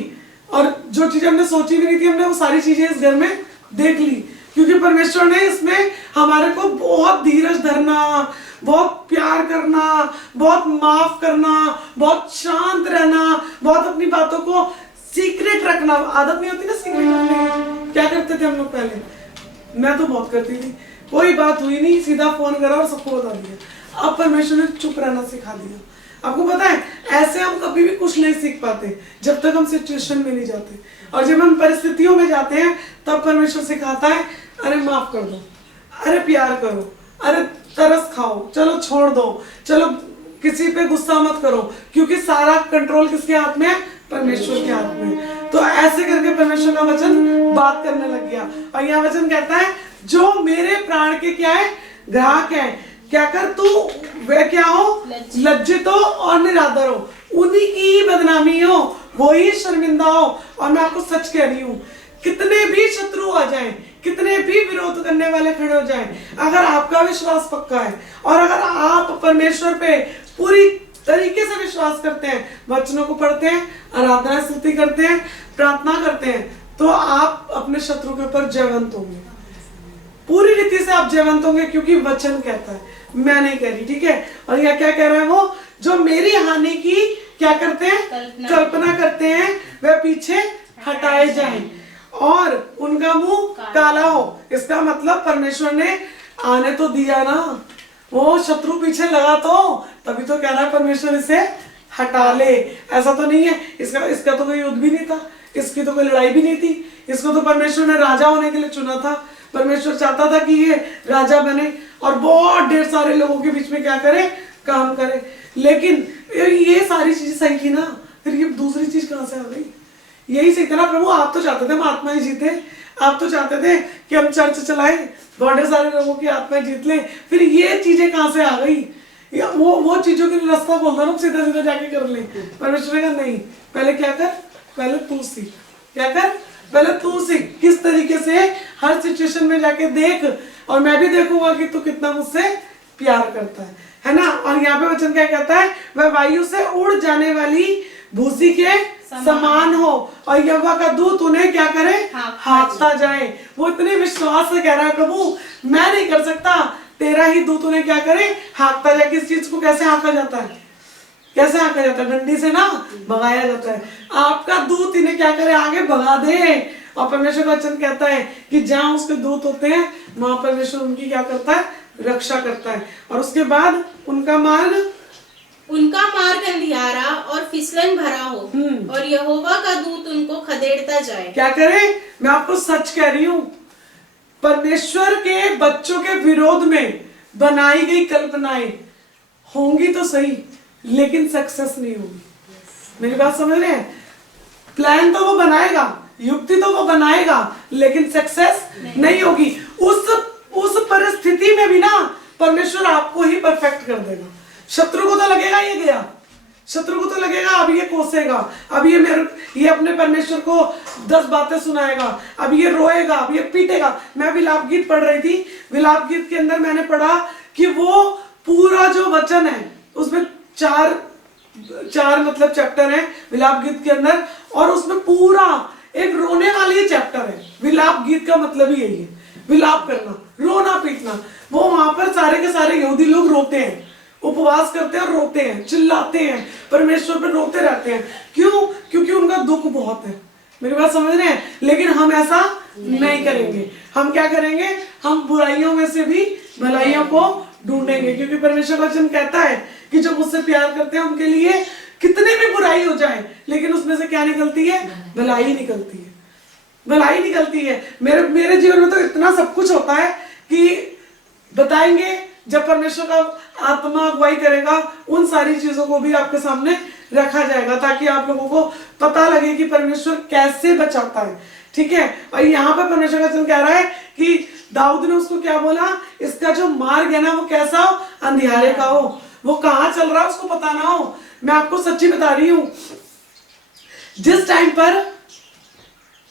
और जो चीजें हमने सोची भी नहीं थी, हमने वो सारी चीजें इस घर में देख ली। क्योंकि परमेश्वर ने इसमें हमारे को बहुत धीरज धरना, बहुत प्यार करना, बहुत माफ करना, बहुत शांत रहना, बहुत अपनी बातों को सीक्रेट रखना। आदत नहीं होती ना सीक्रेट रखने की? क्या करते थे हम लोग पहले? मैं तो बहुत करती थी। कोई बात हुई नहीं, सीधा फोन करा और सबको बता दिया। अब परमेश्वर ने चुप रहना सिखा दिया। आपको पता है, ऐसे हम कभी भी कुछ नहीं सीख पाते जब तक हम सिचुएशन में नहीं जाते। और जब हम परिस्थितियों में जाते हैं तब परमेश्वर सिखाता है, अरे माफ कर दो, अरे प्यार करो, अरे तरस खाओ, चलो छोड़ दो, चलो किसी पे गुस्सा मत करो। क्योंकि सारा कंट्रोल किसके हाथ में है? परमेश्वर के हाथ में। तो ऐसे करके परमेश्वर का वचन बात करने लग गया। और यह वचन कहता है, जो मेरे प्राण के क्या है? ग्राहक है। क्या कर तू? वे क्या हो? लज्जित हो और निरादर हो, उन्हीं की बदनामी हो, वो ही शर्मिंदा हो। और मैं आपको सच कह रही हूँ, कितने भी शत्रु आ जाएं, कितने भी विरोध करने वाले खड़े हो जाएं, अगर आपका विश्वास पक्का है और अगर आप परमेश्वर पे पूरी तरीके से विश्वास करते हैं, वचनों को पढ़ते हैं, आराधना स्तुति करते हैं, प्रार्थना करते हैं, तो आप अपने शत्रु के ऊपर जयवंत होंगे। पूरी रीति से आप जयवंत होंगे, क्योंकि वचन कहता है, मैं नहीं कह रही। ठीक है? और यह क्या कह रहा है? वो जो मेरी हानि की क्या करते हैं? कल्पना करते हैं, वह पीछे हटाए जाएं और उनका मुंह काला हो। इसका मतलब परमेश्वर ने आने तो दिया ना, वो शत्रु पीछे लगा तो तभी तो कह रहा है परमेश्वर इसे हटा ले। ऐसा तो नहीं है इसका तो कोई युद्ध भी नहीं था, इसकी तो कोई लड़ाई भी नहीं थी। इसको तो परमेश्वर ने राजा होने के लिए चुना था। परमेश्वर चाहता था कि ये राजा बने और बहुत ढेर सारे लोगों के बीच में क्या करे? काम करे। लेकिन ये सारी चीजें सही थी ना, फिर ये दूसरी चीज कहां से आ गई? यही सही था ना प्रभु, आप तो चाहते थे हम आत्माएं जीते, आप तो चाहते थे कि हम चर्च चलाएं, बहुत सारे लोगों की आत्माएं जीत लें, फिर ये चीजें कहां से आ गई? वो चीजों के लिए रास्ता बोलता ना, सीधा सीधा जाके कर ले। परमेश्वर का नहीं, पहले क्या कर? पहले तू सीख। क्या कर? पहले तू सीख किस तरीके से हर सिचुएशन में जाके देख, और मैं भी देखूंगा कि तू कितना मुझसे प्यार करता है ना। और यहाँ पे वचन क्या कहता है? वह वायु से उड़ जाने वाली भूसी के समान हो और यहोवा का दूत उन्हें क्या करे? हाँकता जाए। वो इतने विश्वास से कह रहा है, प्रभु मैं नहीं कर सकता, तेरा ही दूत उन्हें क्या करे? हाँकता जाए। किस चीज को कैसे हाँका जाता है? कैसे हाँका जाता है? डंडी से ना भगाया जाता है। आपका दूत इन्हें क्या करे? आगे भगा दे। और परमेश्वर का वचन कहता है कि जहाँ उसके दूत होते हैं वहां परमेश्वर उनकी क्या करता है? रक्षा करता है। और उसके बाद उनका मार्ग अंधियारा और फिसलन भरा हो और यहोवा का दूत उनको खदेड़ता जाए। क्या करे? मैं आपको सच कह रही हूँ, परमेश्वर के बच्चों के विरोध में बनाई गई कल्पनाएं होंगी तो सही, लेकिन सक्सेस नहीं होगी। मेरी बात समझ रहे हैं? प्लान तो वो बनाएगा, युक्ति तो वो बनाएगा, लेकिन सक्सेस नहीं होगी। उस परिस्थिति में भी ना परमेश्वर आपको ही परफेक्ट कर देगा। शत्रु को तो लगेगा ये गया, शत्रु को तो लगेगा अब ये कोसेगा, अब ये अपने परमेश्वर को 10 बातें सुनाएगा, अब ये रोएगा, अब ये पीटेगा। मैं विलाप गीत पढ़ रही थी, विलाप गीत के अंदर मैंने पढ़ा कि वो पूरा जो वचन है उसमें चार मतलब चैप्टर है विलाप गीत के अंदर, और उसमें पूरा एक रोने वाली चैप्टर है। विलाप गीत का मतलब ही यही है, विलाप करना, रोना पीटना। वो वहां पर सारे के सारे यहूदी लोग रोते हैं, उपवास करते हैं और रोते हैं, चिल्लाते हैं, परमेश्वर पे रोते रहते हैं। क्यों? क्योंकि उनका दुख बहुत है। मेरी बात समझ रहे हैं? लेकिन हम ऐसा नहीं करेंगे। हम क्या करेंगे? हम बुराइयों में से भी भलाइयों को ढूंढेंगे, क्योंकि परमेश्वर का वचन कहता है कि जो मुझसे प्यार करते हैं उनके लिए कितने भी बुराई हो जाए, लेकिन उसमें से क्या निकलती है? भलाई निकलती है, भलाई निकलती है। मेरे जीवन में तो इतना सब कुछ होता है कि बताएंगे जब परमेश्वर का आत्मा अगुवाई करेगा, उन सारी चीजों को भी आपके सामने रखा जाएगा, ताकि आप लोगों को पता लगे कि परमेश्वर कैसे बचाता है। ठीक है, और यहाँ पर परमेश्वर का वचन कह रहा है कि दाऊद ने उसको क्या बोला, इसका जो मार्ग है ना वो कैसा हो? अंधियारे का हो, वो कहाँ चल रहा है उसको पता ना हो। मैं आपको सच्ची बता रही हूं, जिस टाइम पर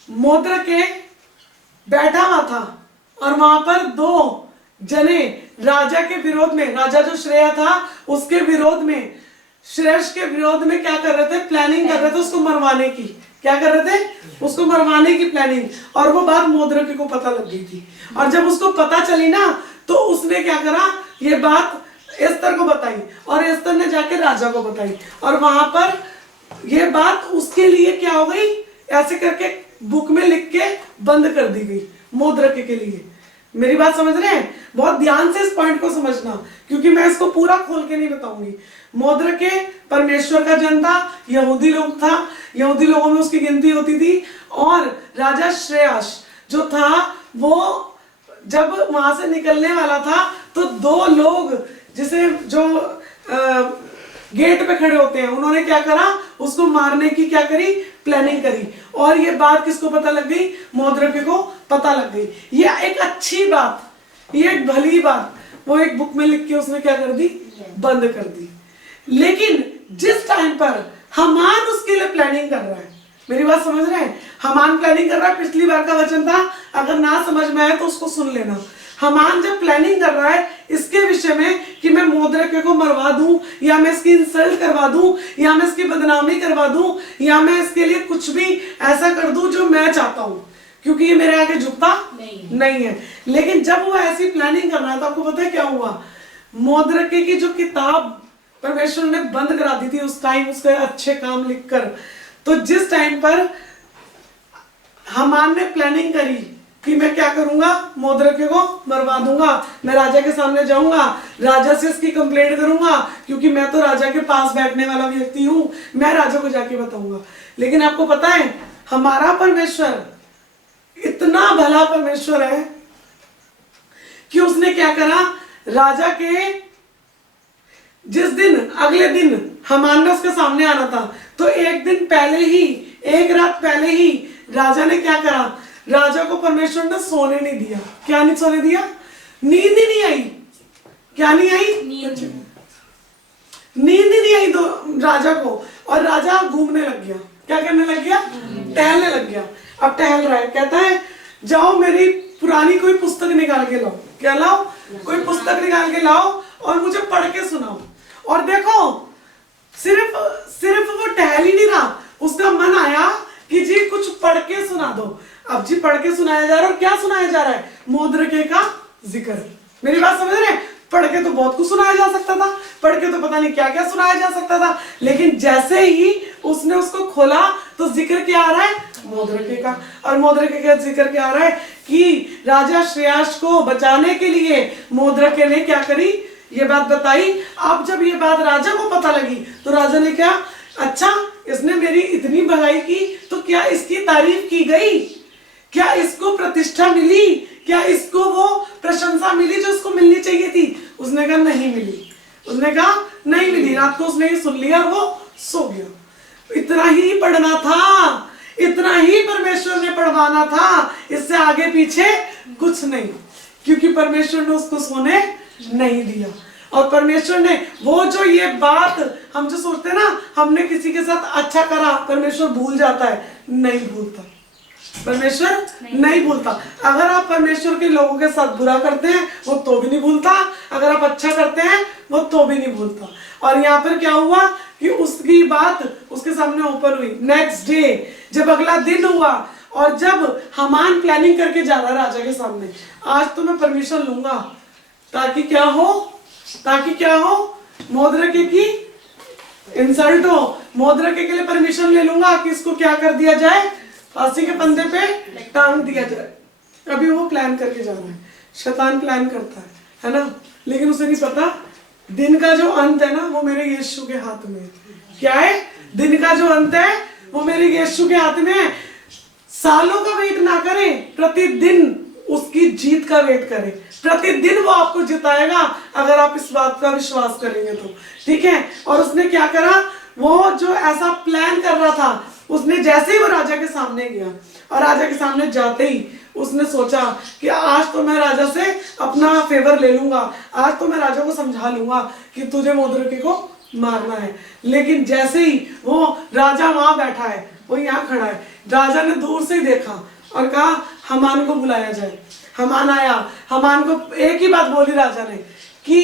मोद्रके बैठा हुआ था और वहां पर 2 जने राजा के विरोध में, राजा जो श्रेया था उसके विरोध में, श्रेयस के विरोध में क्या कर रहे थे? प्लानिंग कर रहे थे उसको मरवाने की। क्या कर रहे थे? उसको मरवाने की प्लानिंग। और वो बात मोद्रके को पता लग गई थी, और जब उसको पता चली ना तो उसने क्या करा, ये बात एस्तर को बताई, और एस्तर ने जाके राजा को बताई, और वहां पर ये बात उसके लिए क्या हो गई, ऐसे करके बुक में लिख के बंद कर दी गई मोद्रके के लिए। मेरी बात समझ रहे हैं? बहुत ध्यान से इस पॉइंट को समझना, क्योंकि मैं इसको पूरा खोल के नहीं बताऊंगी। मोद्रके परमेश्वर का जन था, यहूदी लोग था, यहूदी लोगों में उसकी गिनती होती थी। और राजा श्रेयस जो था वो जब वहां से निकलने वाला था तो 2 लोग जिसे जो गेट पे खड़े होते हैं, उन्होंने क्या करा, उसको मारने की क्या करी, प्लानिंग करी। और ये बात किसको पता लग गई? मोद्रके को पता लग गई। ये एक अच्छी बात, ये एक भली बात, वो एक बुक में लिख के उसने क्या कर दी, बंद कर दी। लेकिन जिस टाइम पर हामान उसके लिए प्लानिंग कर रहा है, मेरी बात समझ रहे हैं, हामान प्लानिंग कर रहा है। पिछली बार का वचन था, अगर ना समझ में आए तो उसको सुन लेना। हामान जब प्लानिंग कर रहा है इसके विषय में कि मैं मोद्रके को मरवा दूं, या मैं इसकी इंसल्ट करवा दूं, या मैं इसकी बदनामी करवा दूं, या मैं इसके लिए कुछ भी ऐसा कर दूं जो मैं चाहता हूं, क्योंकि ये मेरे आगे झुकता नहीं है। लेकिन जब वो ऐसी प्लानिंग कर रहा था, आपको पता है क्या हुआ? मोद्रके की जो किताब परमेश्वर ने बंद करा दी थी उस टाइम, उसके अच्छे काम लिखकर, तो जिस टाइम पर हामान ने प्लानिंग करी कि मैं क्या करूंगा, मोद्रके को मरवा दूंगा, मैं राजा के सामने जाऊंगा, राजा से इसकी कंप्लेंट करूंगा, क्योंकि मैं तो राजा के पास बैठने वाला व्यक्ति हूं, मैं राजा को जाके बताऊंगा। लेकिन आपको पता है हमारा परमेश्वर इतना भला परमेश्वर है कि उसने क्या करा, राजा के जिस दिन, अगले दिन हामान ने उसके सामने आना था, तो एक दिन पहले ही, एक रात पहले ही राजा ने क्या करा, राजा को परमेश्वर ने सोने नहीं दिया। क्या नहीं सोने दिया? नींद ही नहीं आई। क्या नहीं आई? नींद ही नहीं आई तो राजा को, और राजा घूमने लग गया। क्या करने लग गया? टहलने लग गया। अब टहल रहा है, कहता है जाओ मेरी पुरानी कोई पुस्तक निकाल के लाओ। क्या लाओ? कोई पुस्तक निकाल के लाओ और मुझे पढ़ के सुनाओ। और देखो सिर्फ वो टहल ही नहीं रहा, उसका मन आया कि जी कुछ पढ़ के सुना दो। अब जी पढ़ के सुनाया जा रहा है, और क्या सुनाया जा रहा है? मोद्रके का जिक्र। मेरी बात समझ रहे हैं? पढ़ के तो बहुत कुछ सुनाया जा सकता था, पढ़ के तो पता नहीं क्या क्या सुनाया जा सकता था, लेकिन जैसे ही उसने उसको खोला तो जिक्र क्या आ रहा है? मोद्रके का। और मोद्रके का जिक्र क्या आ रहा है कि राजा श्रेयस को बचाने के लिए मोद्रके ने क्या करी, ये बात बताई। अब जब ये बात राजा को पता लगी तो राजा ने क्या, अच्छा इसने मेरी इतनी भलाई की तो क्या इसकी तारीफ की गई? क्या इसको प्रतिष्ठा मिली? क्या इसको वो प्रशंसा मिली जो इसको मिलनी चाहिए थी? उसने कहा नहीं मिली। उसने कहा नहीं मिली। रात को उसने ये सुन लिया और वो सो गया। इतना ही पढ़ना था, इतना ही परमेश्वर ने पढ़वाना था, इससे आगे पीछे कुछ नहीं, क्योंकि परमेश्वर ने उसको सोने नहीं दिया। और परमेश्वर ने वो जो ये बात, हम जो सोचते हैं ना हमने किसी के साथ अच्छा करा, परमेश्वर भूल जाता है, नहीं भूलता। परमेश्वर नहीं भूलता। अगर आप परमेश्वर के लोगों के साथ बुरा करते हैं वो तो भी नहीं भूलता, अगर आप अच्छा करते हैं वो तो भी नहीं भूलता। और यहाँ पर क्या हुआ कि उसकी बात उसके सामने ऊपर हुई। नेक्स्ट डे जब अगला दिन हुआ और जब हामान प्लानिंग करके जा रहा राजा के सामने, आज तो मैं परमिशन लूंगा ताकि क्या हो, ताकि क्या हो, मोद्रके की इंसल्ट हो, मोद्रके के लिए परमिशन ले लूंगा कि इसको क्या कर दिया जाए, फांसी के फंदे पे टांग दिया जाए। अभी वो प्लान करके जा रहा है, शैतान प्लान करता है ना, लेकिन उसे नहीं पता दिन का जो अंत है ना वो मेरे यीशु के हाथ में है। क्या है? दिन का जो अंत है वो मेरे यीशु के हाथ में है। सालों का वेट ना करें, प्रतिदिन उसकी जीत का वेट करें। प्रतिदिन वो आपको जिताएगा अगर आप इस बात का विश्वास करेंगे तो, ठीक है। और उसने क्या करा, वो जो ऐसा प्लान कर रहा था, उसने जैसे ही वो राजा के सामने गया और राजा के सामने जाते ही उसने सोचा कि आज तो मैं राजा से अपना फेवर ले लूंगा, आज तो मैं राजा को समझा लूंगा कि तुझे मोद्रेके को मारना है। लेकिन जैसे ही वो राजा वहां बैठा है, वो यहाँ खड़ा है, राजा ने दूर से ही देखा और कहा हामान को बुलाया जाए। हामान आया, हामान को एक ही बात बोली राजा ने कि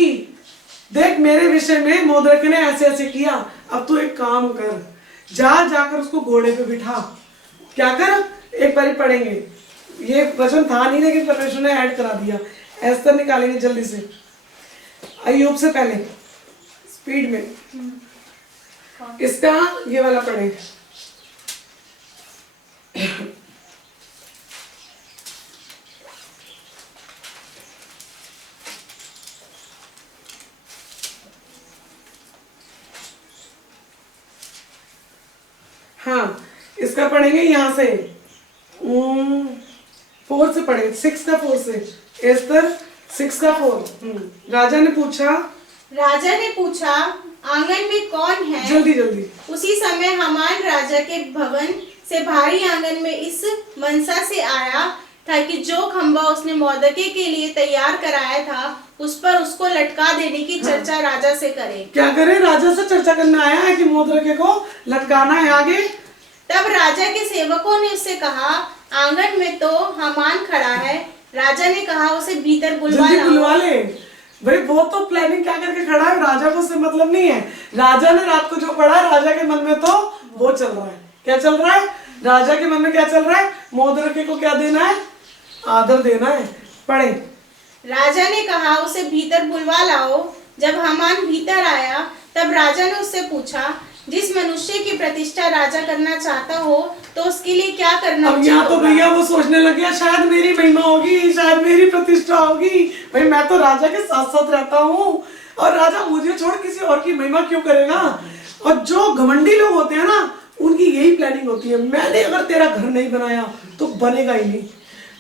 देख मेरे विषय में मोद्रेके ने ऐसे ऐसे किया, अब तू एक काम कर, जाकर उसको घोड़े पे बिठा। क्या कर, एक बार पढ़ेंगे, ये वचन था नहीं लेकिन परमेश्वर ने ऐड करा दिया। एस्तर निकालेंगे जल्दी से, अय्यूब से पहले स्पीड में इसका ये वाला पढ़ेंगे। हाँ, इसका पढ़ेंगे यहाँ से 4 से पढ़ेंगे, 6 का 4 से, एस्तर 6 का 4। राजा ने पूछा आंगन में कौन है? जल्दी जल्दी। उसी समय हामान राजा के भवन से भारी आंगन में इस मनसा से आया था कि जो खंबा उसने मोर्देकै के लिए तैयार कराया था उस पर उसको लटका देने की चर्चा राजा से करे। क्या करे? राजा से चर्चा करने आया है कि मोर्देकै को लटकाना है। आगे, तब राजा के सेवकों ने उससे कहा आंगन में तो हामान खड़ा है। राजा ने कहा उसे भीतर बुलवा ले। भाई वो तो प्लानिंग क्या करके खड़ा है, राजा को उससे मतलब नहीं है। राजा ने रात को जो पढ़ा, राजा के मन में तो वो चल रहा है। क्या चल रहा है? राजा के मन में क्या चल रहा है? मोर्देकै को क्या देना है? आदर देना है। पढ़े। राजा ने कहा उसे भीतर बुलवा लाओ। जब हामान भीतर आया तब राजा ने उससे पूछा जिस मनुष्य की प्रतिष्ठा राजा करना चाहता हो तो उसके लिए क्या करना चाहिए? यहाँ तो भैया वो सोचने लग गया शायद मेरी महिमा होगी, शायद मेरी प्रतिष्ठा होगी। भाई मैं तो राजा के साथ साथ रहता हूँ और राजा मुझे छोड़ किसी और की महिमा क्यों करेगा? और जो घमंडी लोग होते हैं ना, उनकी यही प्लानिंग होती है, मैंने अगर तेरा घर नहीं बनाया तो बनेगा ही नहीं,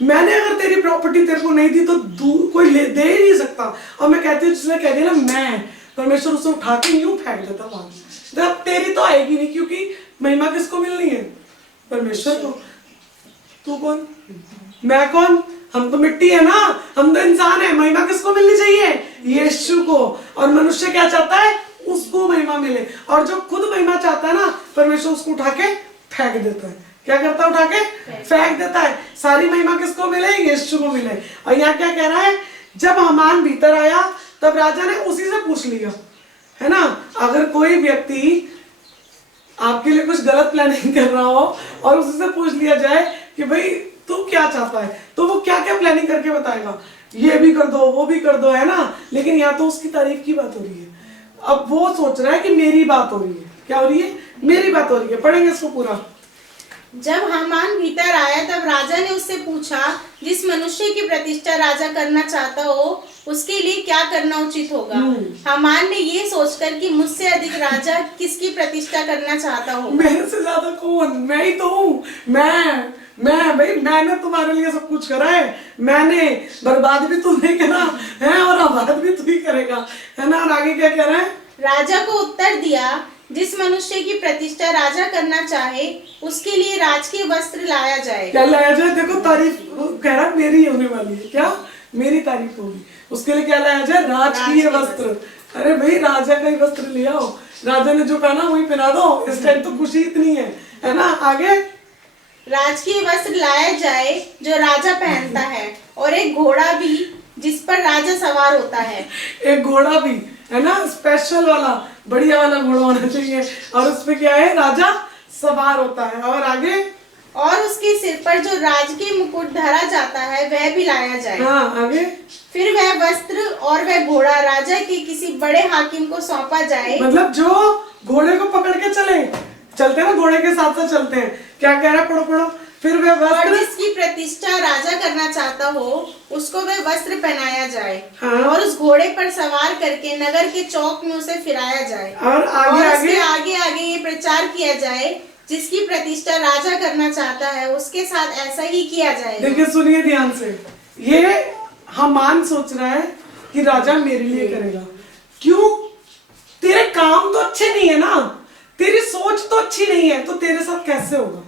मैंने अगर तेरी प्रॉपर्टी तेरे को नहीं दी तो कोई दे ही नहीं सकता। और मैं कहती हूँ जिसने कह दिया ना मैं, परमेश्वर उसे उठा के यूं फेंक देता वहां। अब तेरी तो आएगी नहीं, क्योंकि महिमा किसको मिलनी है? परमेश्वर को। तू कौन, मैं कौन? हम तो मिट्टी है ना, हम तो इंसान है। महिमा किसको मिलनी चाहिए? यीशु को। और मनुष्य क्या चाहता है? उसको महिमा मिले। और जो खुद महिमा चाहता है ना, परमेश्वर उसको उठा के फेंक देता है। क्या करता है? उठा के फेंक देता है। सारी महिमा किसको मिले? यीशु को मिले। और यहाँ क्या कह रहा है? जब हामान भीतर आया तब राजा ने उसी से पूछ लिया, है ना। अगर कोई व्यक्ति आपके लिए कुछ गलत प्लानिंग कर रहा हो और उसी से पूछ लिया जाए कि भाई तू क्या चाहता है, तो वो क्या क्या प्लानिंग करके बताएगा, ये भी कर दो वो भी कर दो, है ना। लेकिन यहाँ तो उसकी तारीफ की बात हो रही है। अब वो सोच रहा है कि मेरी बात हो रही है। क्या हो रही है? मेरी बात हो रही है। पढ़ेंगे इसको पूरा। जब हामान भीतर आया तब राजा ने उससे पूछा जिस मनुष्य की प्रतिष्ठा राजा करना चाहता हो उसके लिए क्या करना उचित होगा? हामान ने ये सोचकर कि मुझसे अधिक राजा किसकी प्रतिष्ठा करना चाहता हो? मेरे से ज्यादा कौन? मैं ही तो हूँ। मैं भाई, मैंने तुम्हारे लिए सब कुछ करा है। मैंने बर्बाद भी तू नहीं करा है और आबाद भी तू ही करेगा, है ना। और आगे क्या कह रहा है? राजा को उत्तर दिया जिस मनुष्य की प्रतिष्ठा राजा करना चाहे उसके लिए राजकीय वस्त्र लाया जाए। क्या लाया जाए? देखो तारीफ कह रहा मेरी होने वाली है। क्या? मेरी तारीफ होगी। उसके लिए क्या लाया जाए? राजकीय वस्त्र। अरे भाई राजा का ही वस्त्र ले आओ, राजा ने जो पहना वही पहना दो। इस टाइम तो खुशी इतनी है ना। आगे, राजकीय वस्त्र लाया जाए जो राजा पहनता है और एक घोड़ा भी जिस पर राजा सवार होता है। एक घोड़ा भी, है ना, स्पेशल वाला, बढ़िया वाला घोड़ा होना चाहिए। और उसपे क्या है? राजा सवार होता है। और आगे, और उसके सिर पर जो राजकीय मुकुट धरा जाता है वह भी लाया जाए। हाँ, आगे, फिर वह वस्त्र और वह घोड़ा राजा के किसी बड़े हाकिम को सौंपा जाए। मतलब जो घोड़े को पकड़ के चलते हैं ना, घोड़े के साथ साथ चलते हैं। क्या कह रहा है? पढ़ो। फिर वह और वस्त्र, जिसकी प्रतिष्ठा राजा करना चाहता हो उसको वह वस्त्र पहनाया जाए। हाँ। और उस घोड़े पर सवार करके नगर के चौक में उसे फिराया जाए। और आगे उसके आगे आगे आगे ये प्रचार किया जाए, जिसकी प्रतिष्ठा राजा करना चाहता है उसके साथ ऐसा ही किया जाएगा। देखिए सुनिए ध्यान से, ये हामान सोच रहा है कि राजा मेरे लिए करेगा। क्यों? तेरे काम तो अच्छे नहीं है ना, तेरी सोच तो अच्छी नहीं है, तो तेरे साथ कैसे होगा?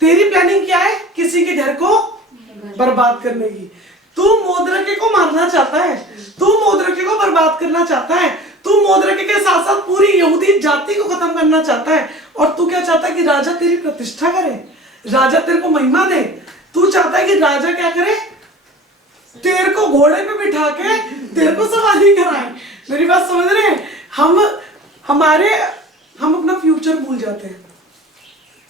तेरी प्लानिंग क्या है? किसी के घर को बर्बाद करने की। तू मोद्रके को मारना चाहता है, तू मोद्रके को बर्बाद करना चाहता है, तू मोद्रके के साथ साथ पूरी यहूदी जाति को खत्म करना चाहता है। और तू क्या चाहता है? कि राजा तेरी प्रतिष्ठा करे, राजा तेरे को महिमा दे। तू चाहता है कि राजा क्या करे? तेरे को घोड़े पे बिठा के तेरे को सवारी कराए। मेरी बात समझ रहे हैं? हम अपना फ्यूचर भूल जाते हैं।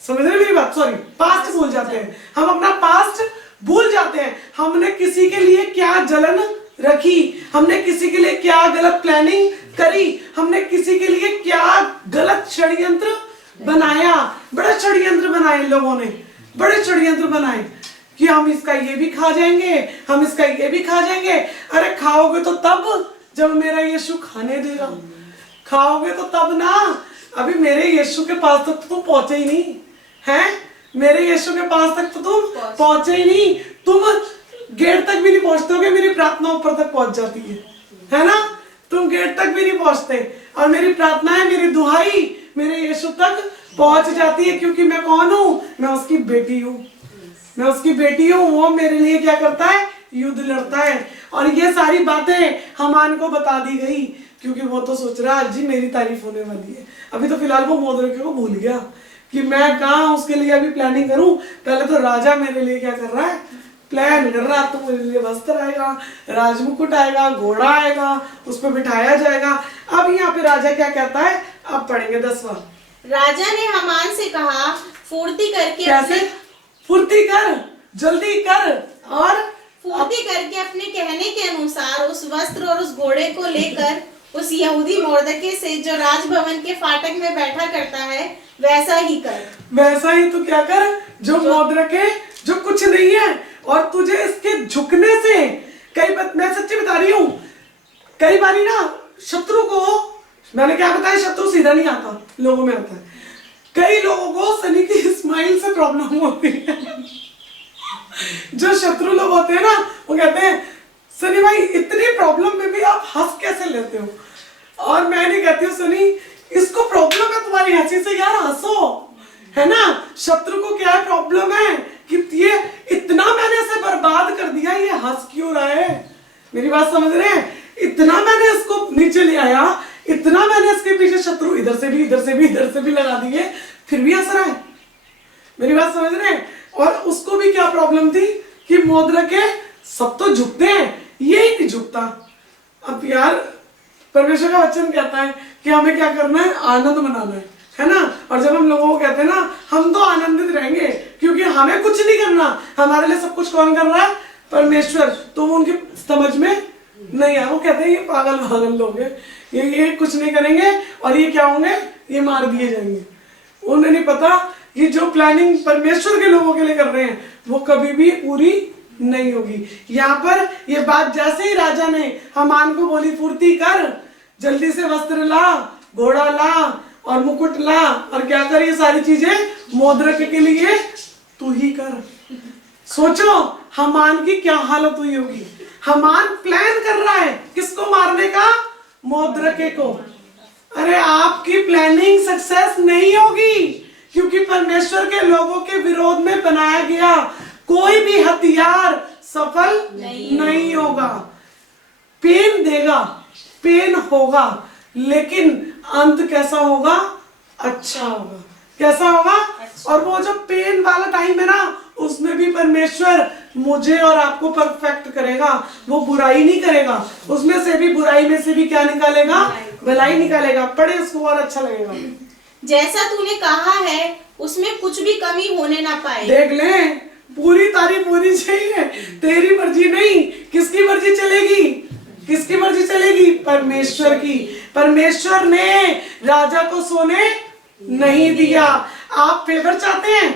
समझ रहे मेरी बात? सॉरी, पास्ट भूल जाते हैं। हम अपना पास्ट भूल जाते हैं। हमने किसी के लिए क्या जलन रखी, हमने किसी के लिए क्या गलत प्लानिंग करी, हमने किसी के लिए क्या गलत षड्यंत्र बनाया। बड़े षड्यंत्र बनाए लोगों ने, बड़े षड्यंत्र बनाए कि हम इसका ये भी खा जाएंगे, हम इसका ये भी खा जाएंगे। अरे खाओगे तो तब जब मेरा यीशु खाने देगा, खाओगे तो तब ना। अभी मेरे यीशु के पास तक तो तुम पहुंचे ही नहीं हैं, मेरे यीशु के पास तक तो तुम पहुंचे ही नहीं। तुम गेट तक भी नहीं पहुंचते होगे, मेरी प्रार्थना ऊपर तक पहुंच जाती है ना? तुम गेट तक भी नहीं पहुंचते, और मेरी प्रार्थनाएं, मेरी दुहाई मेरे यीशु तक पहुंच जाती है। क्योंकि मैं कौन हूं? मैं उसकी बेटी हूं, मैं उसकी बेटी हूं। वो मेरे लिए क्या करता है? युद्ध लड़ता है। और ये सारी बातें हामान को बता दी गई, क्योंकि वो तो सोच रहा है जी मेरी तारीफ होने वाली है। अभी तो फिलहाल वो मोद्रके को भूल गया कि मैं कहाँ उसके लिए अभी प्लानिंग करूं। पहले तो राजा मेरे लिए क्या कर रहा है? प्लान कर रहा है। तो मेरे लिए वस्त्र आएगा, राजमुकुट आएगा, घोड़ा आएगा, उस पर बिठाया जाएगा। अब यहाँ पे राजा क्या कहता है? अब पढ़ेंगे 10वां। राजा ने हामान से कहा, फुर्ती करके कैसे? फुर्ती कर, जल्दी कर, और फुर्ती करके अपने कहने के अनुसार उस वस्त्र और उस घोड़े को लेकर उस यहूदी मोर्दके से जो राजभवन के फाटक में बैठा करता है वैसा ही कर। वैसा ही तू क्या कर? जो मोद्रके, जो कुछ नहीं है, और तुझे इसके झुकने से मैं सच्ची बता रही हूँ, कई बारी ना शत्रु को, मैंने क्या बताया, शत्रु सीधा नहीं आता, लोगों में आता है। कई लोगों को सनी की स्माइल से प्रॉब्लम होती है। जो शत्रु लोग होते हैं ना, वो कहते हैं सनी भाई इतनी प्रॉब्लम में भी आप हंस कैसे लेते हो? और मैं नहीं कहती हूँ सनी इसको प्रॉब्लम है तुम्हारी हंसी से, यार हंसो, है ना? शत्रु को क्या प्रॉब्लम है कि ये इतना मैंने इसे बर्बाद कर दिया, ये हंस क्यों रहा है? मेरी बात समझ रहे हैं? इतना मैंने इसको नीचे ले आया, इतना मैंने इसके पीछे शत्रु इधर से भी इधर से भी इधर से भी लगा दिए, फिर भी हंस रहा है। मेरी बात समझ रहे हैं? और उसको भी क्या प्रॉब्लम थी कि मोद्रके सब तो झुकते हैं, ये ही नहीं झुकता। अब यार परमेश्वर का वचन कहता है कि हमें क्या करना है? आनंद मनाना है ना? और जब हम लोगों को कहते हैं ना हम तो आनंदित रहेंगे क्योंकि हमें कुछ नहीं करना, हमारे लिए सब कुछ कौन कर रहा है? परमेश्वर। तो वो उनकी समझ में नहीं आया, वो कहते हैं ये पागल लोग हैं, ये कुछ नहीं करेंगे और ये क्या होंगे? ये मार दिए जाएंगे। उन्हें नहीं पता ये जो प्लानिंग परमेश्वर के लोगों के लिए कर रहे हैं वो कभी भी पूरी नहीं होगी। यहाँ पर ये बात जैसे ही राजा ने हामान को बोली फुर्ती कर, जल्दी से वस्त्र ला, घोड़ा ला और मुकुट ला, और क्या कर? ये सारी चीजें मोद्रके के लिए तू ही कर। सोचो हामान की क्या हालत हुई होगी। हामान प्लान कर रहा है किसको मारने का? मोद्रके को। अरे आपकी प्लानिंग सक्सेस नहीं होगी क्योंकि परमेश्वर के लोगों के विरोध में बनाया गया कोई भी हथियार सफल नहीं होगा। पेन देगा, पेन होगा, लेकिन अंत कैसा होगा? अच्छा होगा। कैसा होगा? अच्छा। और वो जो पेन वाला टाइम है ना, उसमें भी परमेश्वर मुझे और आपको परफेक्ट करेगा। वो बुराई नहीं करेगा, उसमें से भी, बुराई में से भी क्या निकालेगा? भलाई निकालेगा। पढ़े उसको और अच्छा लगेगा। जैसा तूने कहा है उसमें कुछ भी कमी होने ना पाए। देख ले, पूरी तारीफ होनी चाहिए, तेरी मर्जी नहीं। किसकी मर्जी चलेगी? किसकी मर्जी चलेगी? परमेश्वर की। परमेश्वर ने राजा को सोने नहीं दिया। आप फेवर चाहते हैं?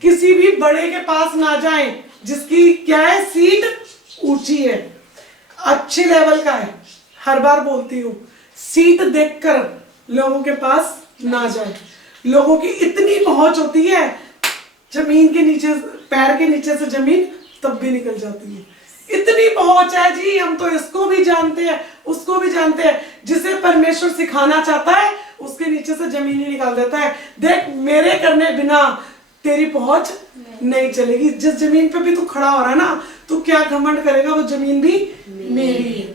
किसी भी बड़े के पास ना जाएं जिसकी क्या है, सीट ऊंची है, अच्छी लेवल का है। हर बार बोलती हूँ, सीट देखकर लोगों के पास ना जाए। लोगों की इतनी पहुंच होती है, जमीन के नीचे, पैर के नीचे से जमीन तब भी निकल जाती है। इतनी पहुंच है जी, हम तो इसको भी जानते हैं, उसको भी जानते हैं। जिसे परमेश्वर सिखाना चाहता है उसके नीचे से जमीन ही निकाल देता है। देख, मेरे करने बिना तेरी पहुंच नहीं चलेगी। जिस जमीन पे भी तू खड़ा हो रहा है ना, तू क्या घमंड करेगा, वो जमीन भी मेरी है।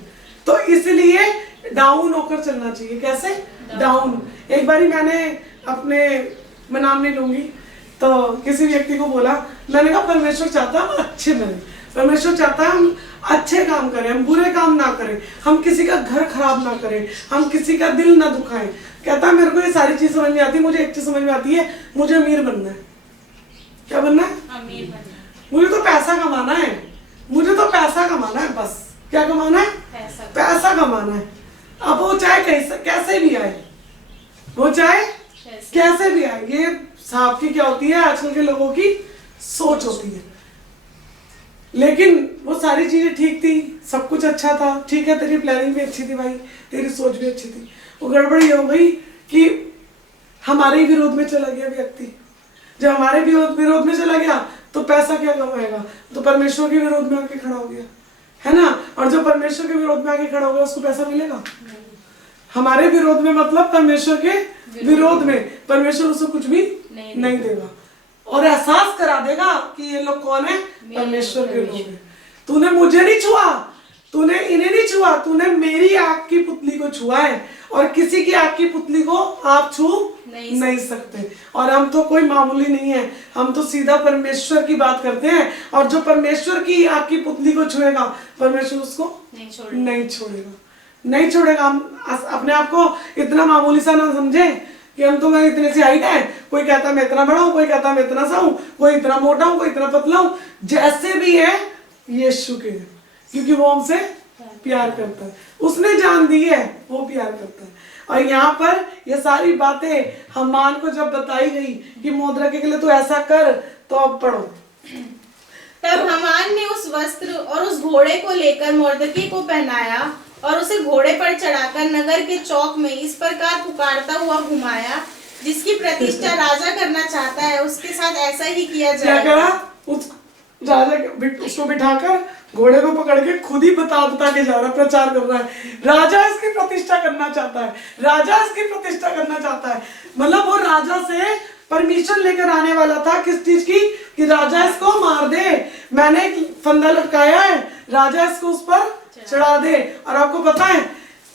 तो इसलिए डाउन होकर चलना चाहिए। कैसे? डाउन। एक बारी मैंने अपने, मैं नाम नहीं लूंगी, तो किसी व्यक्ति को बोला, मैंने कहा परमेश्वर चाहता है हम अच्छे बने, परमेश्वर चाहता है हम अच्छे काम करें, हम बुरे काम ना करें, हम किसी का घर खराब ना करें, हम किसी का दिल ना दुखाएं। कहता है मेरे को ये सारी चीज समझ में आती है, मुझे एक चीज समझ में आती है, मुझे अमीर बनना है। क्या बनना है? अमीर बनना। मुझे तो पैसा कमाना है, मुझे तो पैसा कमाना है, बस। क्या कमाना है? पैसा कमाना है। अब वो चाहे कैसे भी आए, वो चाहे कैसे भी आए। ये सांप की क्या होती है, आजकल के लोगों की सोच होती है। लेकिन वो सारी चीजें ठीक थी, सब कुछ अच्छा था, ठीक है, तेरी प्लानिंग भी अच्छी थी भाई, तेरी सोच भी अच्छी थी। वो गड़बड़ ये हो गई कि हमारे ही विरोध में चला गया व्यक्ति। जब हमारे विरोध में चला गया तो पैसा क्या कमाएगा, तो परमेश्वर के विरोध में आके खड़ा हो गया, है ना। और जो परमेश्वर के विरोध में आके खड़ा हो गया उसको पैसा मिलेगा? हमारे विरोध में मतलब परमेश्वर के विरोध में, परमेश्वर उसको कुछ भी नहीं देगा और एहसास करा देगा कि ये लोग कौन है, परमेश्वर के लोग हैं। तूने मुझे नहीं छुआ, तूने इन्हें नहीं छुआ, तूने मेरी आग की पुतली को छुआ है, और किसी की आग की पुतली को आप छू नहीं सकते। और हम तो कोई मामूली नहीं है, हम तो सीधा परमेश्वर की बात करते हैं। और जो परमेश्वर की आग की पुतली को छुएगा, परमेश्वर उसको नहीं छोड़ेगा। हम अपने आप को इतना मामूली सा ना समझे कि हम तो मैं इतने से हाइट है, कोई कहता मैं इतना बड़ा हूँ, कोई कहता मैं इतना सा हूँ, कोई इतना मोटा हूँ, कोई इतना पतला हूँ। जैसे भी है यीशु के, क्योंकि वो हमसे प्यार करता है, उसने जान दी है, वो प्यार करता है। और यहाँ पर ये सारी बातें हमान को जब बताई गई कि मोद्रके के लिए तू ऐसा कर, तो अब पढ़ो। तब हमान ने उस वस्त्र और उस घोड़े को लेकर मोर्दके को पहनाया और उसे घोड़े पर चढ़ाकर नगर के चौक में इस प्रकार पुकारता हुआ घुमाया, जिसकी प्रतिष्ठा राजा करना चाहता है उसके साथ ऐसा ही किया जाए। क्या करा? उस राजा उसको बिठाकर घोड़े को पकड़ के खुद ही बता के जा रहा है, प्रचार कर रहा है। राजा इसकी प्रतिष्ठा करना चाहता है, राजा इसकी प्रतिष्ठा करना चाहता है। मतलब वो राजा से परमिशन लेकर आने वाला था, किस चीज की, कि राजा इसको मार दे, मैंने एक फंदा लटकाया है, राजा इसको उस पर चढ़ा दे। और आपको पता है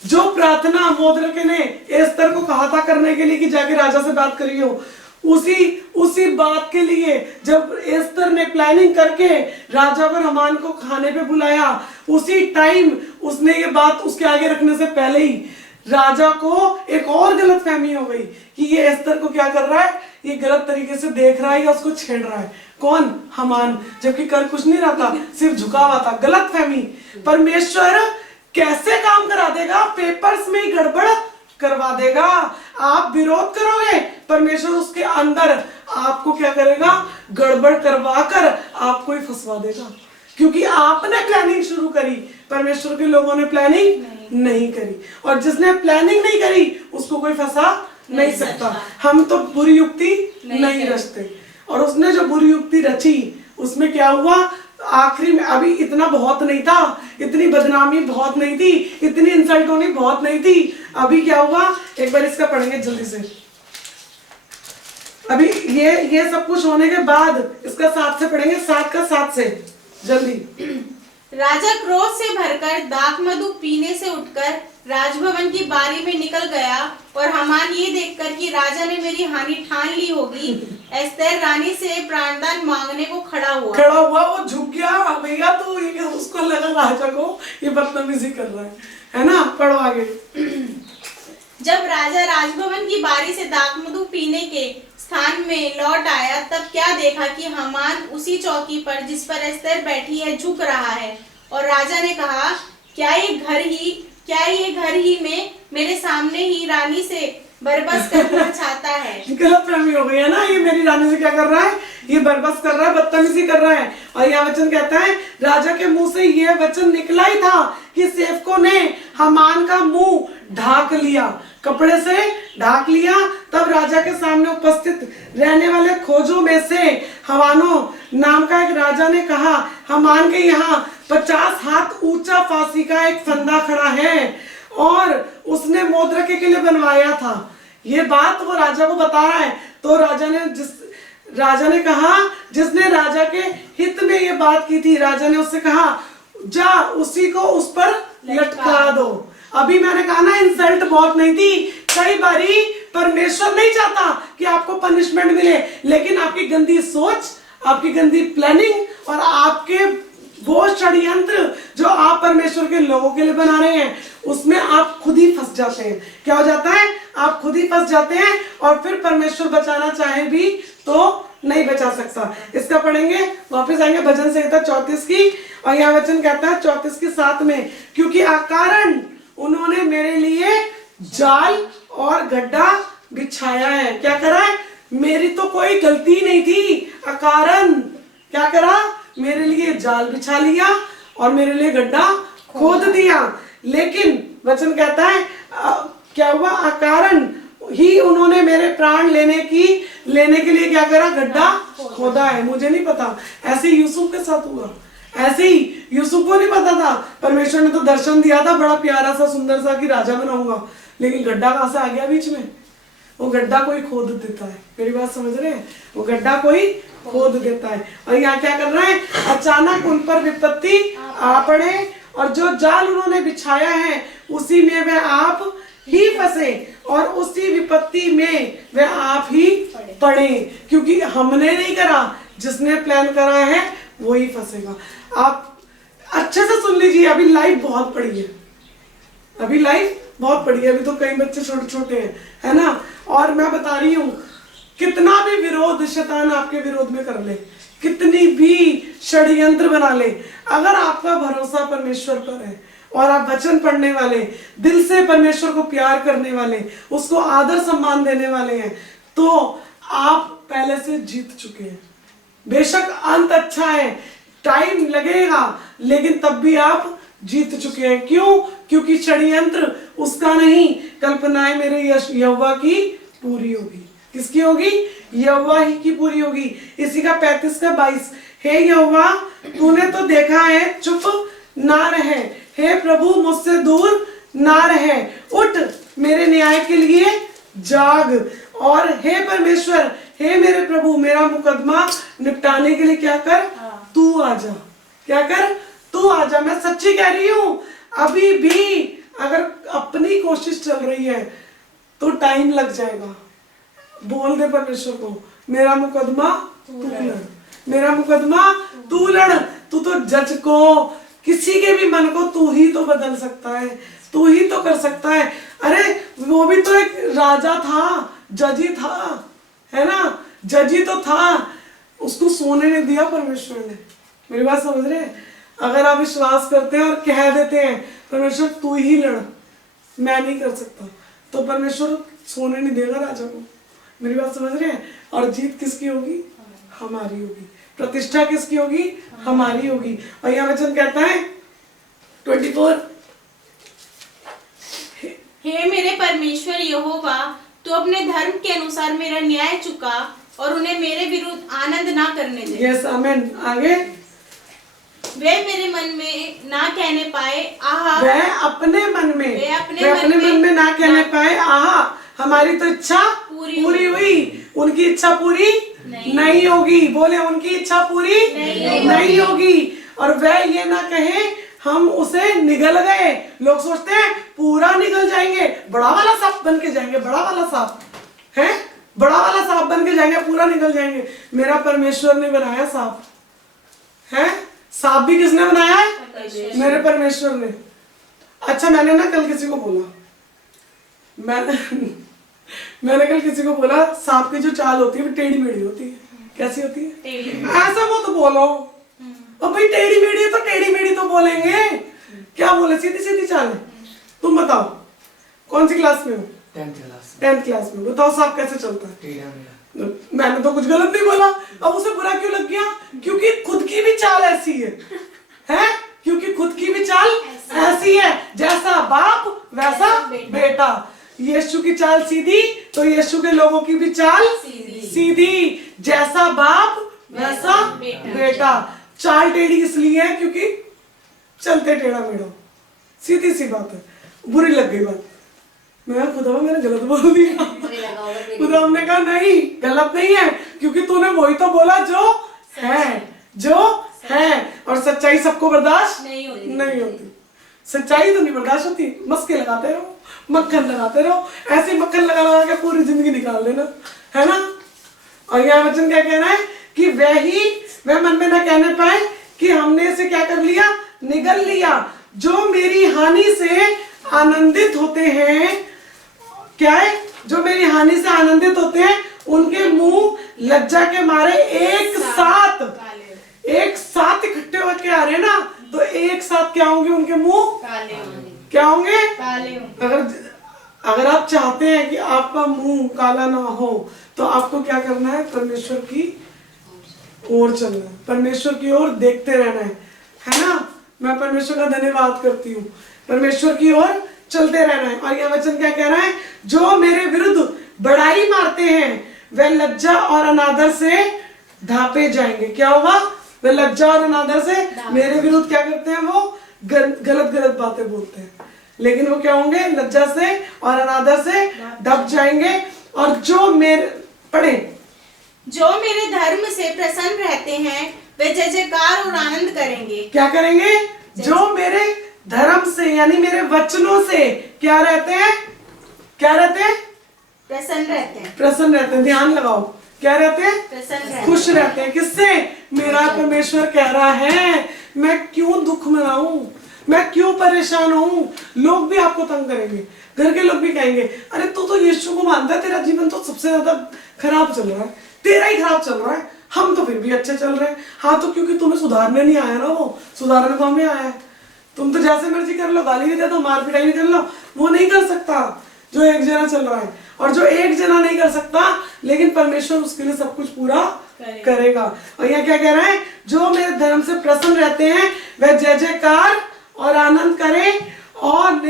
जो प्रार्थना मोद्रके ने एस्तर को कहा था करने के लिए कि जाके राजा से बात करियो, उसी बात के लिए जब एस्तर ने प्लानिंग करके राजा और हमान को खाने पे बुलाया, उसी टाइम उसने ये बात उसके आगे रखने से पहले ही राजा को एक और गलत फहमी हो गई कि ये एस्तर को क्या कर रहा है, ये गलत तरीके से देख रहा है या उसको छेड़ रहा है। कौन? हमान, जबकि कर कुछ नहीं रहा था, सिर्फ झुका हुआ था। गलत फहमी। परमेश्वर कैसे काम करा देगा? पेपर्स में ही गड़बड़ करवा देगा। आप विरोध करोगे, परमेश्वर उसके अंदर आपको क्या करेगा? गड़बड़ करवा कर आपको ही फंसवा देगा, क्योंकि आपने प्लानिंग शुरू करी, परमेश्वर के लोगों ने प्लानिंग नहीं करी। और जिसने प्लानिंग नहीं करी उसको कोई फंसा नहीं सकता। हम तो बुरी युक्ति नहीं रचते, और उसने जो बुरी युक्ति रची उसमें क्या हुआ? आखिरी में अभी इतना बहुत नहीं था, इतनी बदनामी बहुत नहीं थी, इतनी इंसल्ट होनी बहुत नहीं थी। अभी क्या हुआ? एक बार इसका पढ़ेंगे जल्दी से। अभी ये सब कुछ होने के बाद इसका 7 से पढ़ेंगे, 7 का 7 से जल्दी। राजा क्रोध से भरकर दाखमधु पीने से उठकर राजभवन की बारी में निकल गया, और हमान ये देखकर कि राजा ने मेरी हानि ठान ली होगी, एस्तर रानी से प्राणदान मांगने को खड़ा हुआ। वो झुक गया भैया, तो ये उसको लगा राजा को ये बदतमीजी कर रहा है ना। पढ़ो आगे। जब राजा राजभवन की बारी से दाखमधु पीने के स्थान में लौट आया, तब क्या देखा कि हमान उसी चौकी पर जिस पर एस्तर बैठी है झुक रहा है। और राजा ने कहा, क्या ये घर ही में मेरे सामने ही रानी से बरबस करना चाहता है। गलत फहमी हो गई है ना, ये मेरी रानी से क्या कर रहा है, ये बरबस कर रहा है, बदतमीजी कर रहा है। और यह वचन कहता है राजा के मुंह से यह वचन निकला ही था कि सेवकों ने हामान का मुंह ढाक लिया, कपड़े से ढाक लिया। तब राजा के सामने उपस्थित रहने वाले खोजों में से हवानो नाम का एक राजा ने कहा, हामान के यहाँ 50 हाथ ऊंचा फांसी का एक फंदा खड़ा है और उसने मोद्रक के लिए बनवाया था। ये बात वो राजा को बता रहा है। तो राजा ने कहा, जिसने राजा के हित में ये बात की थी, राजा ने उससे कहा जा उसी को उस पर लटका दो। अभी मैंने कहा ना, इंसल्ट बहुत नहीं थी। कई बारी परमेश्वर नहीं चाहता कि आपको पनिशमेंट मिले, लेकिन आपकी गंदी सोच, आपकी गंदी प्लानिंग और आपके वो षड्यंत्र जो आप परमेश्वर के लोगों के लिए बना रहे हैं, उसमें आप खुद ही फंस जाते हैं। क्या हो जाता है, आप खुद ही फंस जाते हैं और फिर परमेश्वर बचाना चाहे भी तो नहीं बचा सकता। इसका पढ़ेंगे, वापस आएंगे भजन संहिता 34 की, और यह वचन कहता है 34 के 7 में, क्योंकि अकारण उन्होंने मेरे लिए जाल और गड्ढा बिछाया है। क्या करा है, मेरी तो कोई गलती नहीं थी, अकारण क्या करा, मेरे लिए जाल बिछा लिया और मेरे लिए गड्ढा खोद दिया। लेकिन वचन कहता है क्या हुआ, अकारण ही उन्होंने मेरे प्राण लेने के लिए क्या करा, गड्ढा खोदा है। मुझे नहीं पता, ऐसे यूसुफ के साथ हुआ, ऐसे ही यूसुफ को नहीं पता था। परमेश्वर ने तो दर्शन दिया था बड़ा प्यारा सा सुंदर सा कि राजा बनाऊंगा, लेकिन गड्ढा कहां से आ गया बीच में, वो गड्ढा कोई खोद देता है। मेरी बात समझ रहे हैं, वो गड्ढा कोई खोद देता है। और यहाँ क्या कर रहा है, अचानक उन पर विपत्ति आ पड़े और जो जाल उन्होंने बिछाया है उसी में वे आप ही फंसे और उसी विपत्ति में वे आप ही पड़े, क्योंकि हमने नहीं करा, जिसने प्लान करा है वो ही फंसेगा। आप अच्छे से सुन लीजिए, अभी लाइफ बहुत बड़ी है, अभी लाइफ बहुत बड़ी है, अभी तो कई बच्चे छोटे छोटे हैं, है ना। और मैं बता रही हूँ, कितना भी विरोध शैतान आपके विरोध में कर ले, कितनी भी षड्यंत्र बना ले, अगर आपका भरोसा परमेश्वर पर है और आप वचन पढ़ने वाले, दिल से परमेश्वर को प्यार करने वाले, उसको आदर सम्मान देने वाले हैं, तो आप पहले से जीत चुके हैं। बेशक अंत अच्छा है, टाइम लगेगा, लेकिन तब भी आप जीत चुके हैं। क्यों? क्योंकि षड्यंत्र उसका नहीं, कल्पनाएं मेरे यहोवा की पूरी होगी। किसकी होगी? यहोवा ही की पूरी होगी। इसी का 35 का 22, हे यहोवा तूने तो देखा है, चुप ना रहे, हे प्रभु मुझसे दूर ना रहे, उठ मेरे न्याय के लिए जाग, और हे परमेश्वर, हे मेरे प्रभु मेरा मुकदमा निपटाने के लिए क्या कर, तू आजा। क्या कर, तू आजा। मैं सच्ची कह रही हूँ, अभी भी अगर अपनी कोशिश चल रही है तो टाइम लग जाएगा। बोल दे परमेश्वर को, मेरा मुकदमा तू लड़, मेरा मुकदमा तू लड़। तू तो जज को, किसी के भी मन को तू ही तो बदल सकता है, तू ही तो कर सकता है। अरे वो भी तो एक राजा था, जज ही था, है ना, जज ही तो था, उसको सोने नहीं दिया परमेश्वर ने। मेरी बात समझ रहे हैं? अगर आप विश्वास करते हैं और कह देते हैं परमेश्वर तू ही लड़, मैं नहीं कर सकता, तो परमेश्वर सोने नहीं देगा राजा को। मेरी बात समझ रहे हैं? और जीत किसकी होगी? हमारी होगी। प्रतिष्ठा किसकी होगी? हमारी होगी। और यह वचन कहता है 24, हे मेरे परमेश्वर यहोवा, तू अपने धर्म के अनुसार मेरा न्याय चुका और उन्हें मेरे विरुद्ध आनंद ना करने दे। यस आमीन। आगे, वे मेरे मन में ना कहने पाए आहा, वे अपने मन में, वे अपने मन में ना कहने पाए आहा, हमारी तो इच्छा पूरी हुई, उनकी इच्छा पूरी नहीं होगी। बोले उनकी इच्छा पूरी नहीं होगी। और वह ये ना कहे हम उसे निगल गए। लोग सोचते हैं पूरा निगल जाएंगे, बड़ा वाला सांप बन के जाएंगे, बड़ा वाला सांप है, बड़ा वाला सांप बन के जाएंगे, पूरा निकल जाएंगे। मेरा परमेश्वर ने बनाया सांप है। सांप भी किसने बनाया है? मेरे परमेश्वर ने। अच्छा, मैंने ना कल किसी को बोला, मैंने कल किसी को बोला सांप की जो चाल होती है वो टेढ़ी मेढ़ी होती है। कैसी होती है? ऐसा वो तो बोलो, और भाई टेढ़ी मेढ़ी है तो टेढ़ी मेढ़ी तो बोलेंगे, क्या बोले, सीधी सीधी चाल है। तुम बताओ कौन सी क्लास में हो? 10th क्लास में। बताओ साहब कैसे चलता है? मैंने तो कुछ गलत नहीं बोला, अब उसे बुरा क्यों लग गया? क्योंकि खुद की भी चाल ऐसी है, हैं? क्योंकि खुद की भी चाल ऐसी है, जैसा बाप वैसा बेटा। यीशु की चाल सीधी, तो यीशु के लोगों की भी चाल सीधी, जैसा बाप वैसा बेटा। चाल टेढ़ी इसलिए है क्योंकि चलते टेढ़ा मेढ़ा, सीधी सी बात है। बुरी लग गई बात, मैं खुदा मैंने गलत बोल दिया। खुदा हमने कहा नहीं, गलत नहीं है, क्योंकि तूने वही तो बोला जो है। और सच्चाई सबको बर्दाश्त नहीं होती। सच्चाई तो नहीं बर्दाश्त होती, मस्के लगाते रहो, मक्खन लगाते रहो, ऐसे मक्खन लगा के पूरी जिंदगी निकाल लेना, है ना। और यह वचन क्या कह रहा है कि वह मन में न कहने पाए कि हमने इसे क्या कर लिया, निगल लिया। जो मेरी हानि से आनंदित होते हैं, क्या है? जो मेरी हानि से आनंदित होते हैं, उनके मुंह लज्जा के मारे एक साथ इकट्ठे होकर आ रहे हैं ना, तो एक साथ क्या होंगे? उनके मुंह क्या होंगे? अगर आप चाहते हैं कि आपका मुंह काला ना हो, तो आपको क्या करना है? परमेश्वर की ओर चलना है, परमेश्वर की ओर देखते रहना है ना। मैं परमेश्वर का धन्यवाद करती हूँ, परमेश्वर की ओर चलते रहना है। और यह वचन क्या कह रहा है? जो मेरे विरुद्ध बड़ाई मारते हैं, वे लज्जा और अनादर से ढांपे जाएंगे। क्या होगा? वे लज्जा और अनादर से मेरे विरुद्ध क्या करते हैं? वो गलत बातें बोलते हैं, लेकिन वो क्या होंगे? लज्जा से और अनादर से ढप जाएंगे। और जो मेरे धर्म से प्रसन्न रहते हैं, वे जय जयकार और आनंद करेंगे। क्या करेंगे? जो मेरे धर्म से यानी मेरे वचनों से क्या रहते हैं? प्रसन्न रहते हैं। ध्यान लगाओ, क्या रहते हैं? प्रसन्न, खुश रहते हैं। किससे? मेरा परमेश्वर कह रहा है, मैं क्यों दुख मनाऊं, मैं क्यों परेशान हूं। लोग भी आपको तंग करेंगे, घर के लोग भी कहेंगे, अरे तू तो यीशु को मानता है, तेरा जीवन तो सबसे ज्यादा खराब चल रहा है, तेरा ही खराब चल रहा है, हम तो फिर भी अच्छे चल रहे हैं। हाँ, तो क्योंकि तुम्हें सुधारने नहीं आया ना, वो सुधारने तो हमें आया है। तुम तो जैसे मर्जी कर लो, गाली भी दे दो, मार पिटाई भी कर लो, वो नहीं कर सकता जो एक जना चल रहा है। और जो एक जना नहीं कर सकता, लेकिन परमेश्वर उसके लिए सब कुछ पूरा करेगा। और यहाँ क्या कह रहा है? जो मेरे धर्म से प्रसन्न रहते हैं, वह जय जयकार और आनंद करें और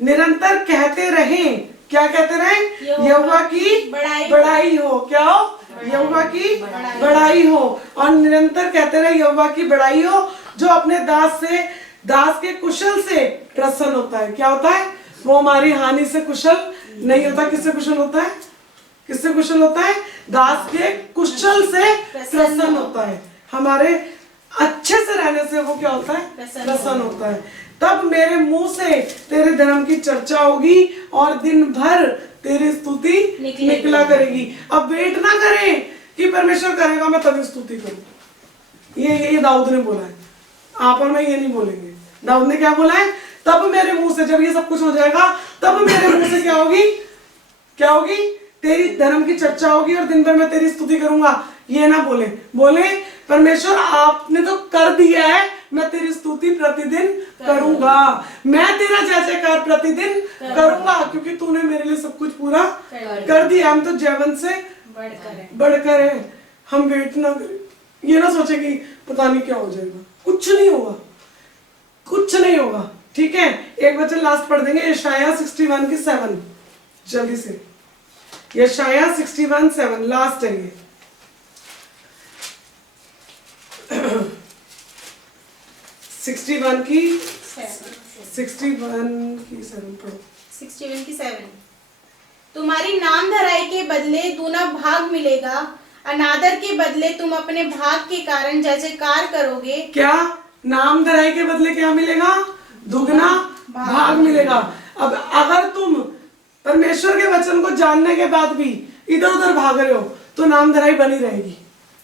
निरंतर कहते रहें। क्या कहते रहें? यहोवा की बड़ाई हो। क्या हो? यहोवा की बड़ाई हो। और निरंतर कहते रहे यहोवा की बड़ाई हो, जो अपने दास के कुशल से प्रसन्न होता है। क्या होता है? वो हमारी हानि से कुशल नहीं होता। किससे कुशल होता है? किससे कुशल होता है? दास के कुशल से प्रसन्न होता है। हमारे अच्छे से रहने से वो क्या होता है? प्रसन्न होता है। तब मेरे मुंह से तेरे धर्म की चर्चा होगी और दिन भर तेरी स्तुति निकला करेगी। अब वेट ना करें कि परमेश्वर करेगा मैं तभी स्तुति करूं। ये दाऊद ने बोला है, आप और मैं ये नहीं बोलेंगे। दाऊद ने क्या बोला है? तब मेरे मुंह से, जब ये सब कुछ हो जाएगा, तब मेरे मुंह से क्या होगी? क्या होगी? तेरी धर्म की चर्चा होगी और दिन भर मैं तेरी स्तुति करूंगा। ये ना बोले परमेश्वर आपने तो कर दिया है, मैं तेरी स्तुति प्रतिदिन करूंगा, मैं तेरा जय जयकार प्रतिदिन करूंगा, क्योंकि तूने मेरे लिए सब कुछ पूरा कर दिया। हम तो जीवन से बढ़कर है। हम वेट ना करें, ये ना सोचे कि पता नहीं क्या हो जाएगा। कुछ नहीं होगा, कुछ नहीं होगा। ठीक है, एक वचन लास्ट पढ़ देंगे, यशायाह 61 की 7 जल्दी से। यशायाह 61:7 लास्ट है ये। 61 की 7 तुम्हारी नाम धराई के बदले दूना भाग मिलेगा, अनादर के बदले तुम अपने भाग के कारण जय जयकार करोगे। क्या? नाम धराई के बदले क्या मिलेगा? दुगना भाग मिलेगा। अब अगर तुम परमेश्वर के वचन को जानने के बाद भी इधर उधर भाग रहे हो, तो नाम धराई बनी रहेगी।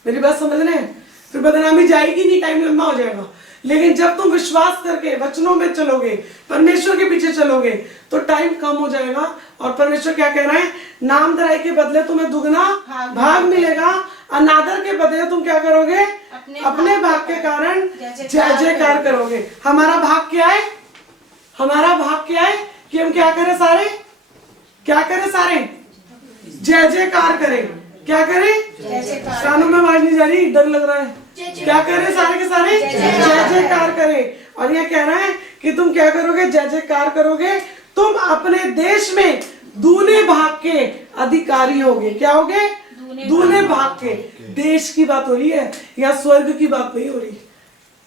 मेरी बात समझ रहे हैं? फिर बदनामी जाएगी नहीं, टाइम लंबा हो जाएगा। लेकिन जब तुम विश्वास करके वचनों में चलोगे, परमेश्वर के पीछे चलोगे, तो टाइम कम हो जाएगा। और परमेश्वर क्या कह रहा है? नाम धराई के बदले तुम्हें दुगना भाग मिलेगा, अनादर के बदले तुम क्या करोगे? अपने भाग के कारण जय जयकार करोगे। हमारा भाग क्या है? हमारा भाग क्या है? कि हम क्या करें सारे, क्या करें सारे, जय जयकार करें। क्या करें, कानों में आवाज नहीं जा रही, डर लग रहा है। क्या करें सारे के सारे, जय जयकार करें। और ये कह रहा है कि तुम क्या करोगे, जय जयकार करोगे, तुम अपने देश में दूने भाग के अधिकारी होगे। क्या होगे, दूने भाग के। देश की बात हो रही है, या स्वर्ग की बात नहीं हो रही।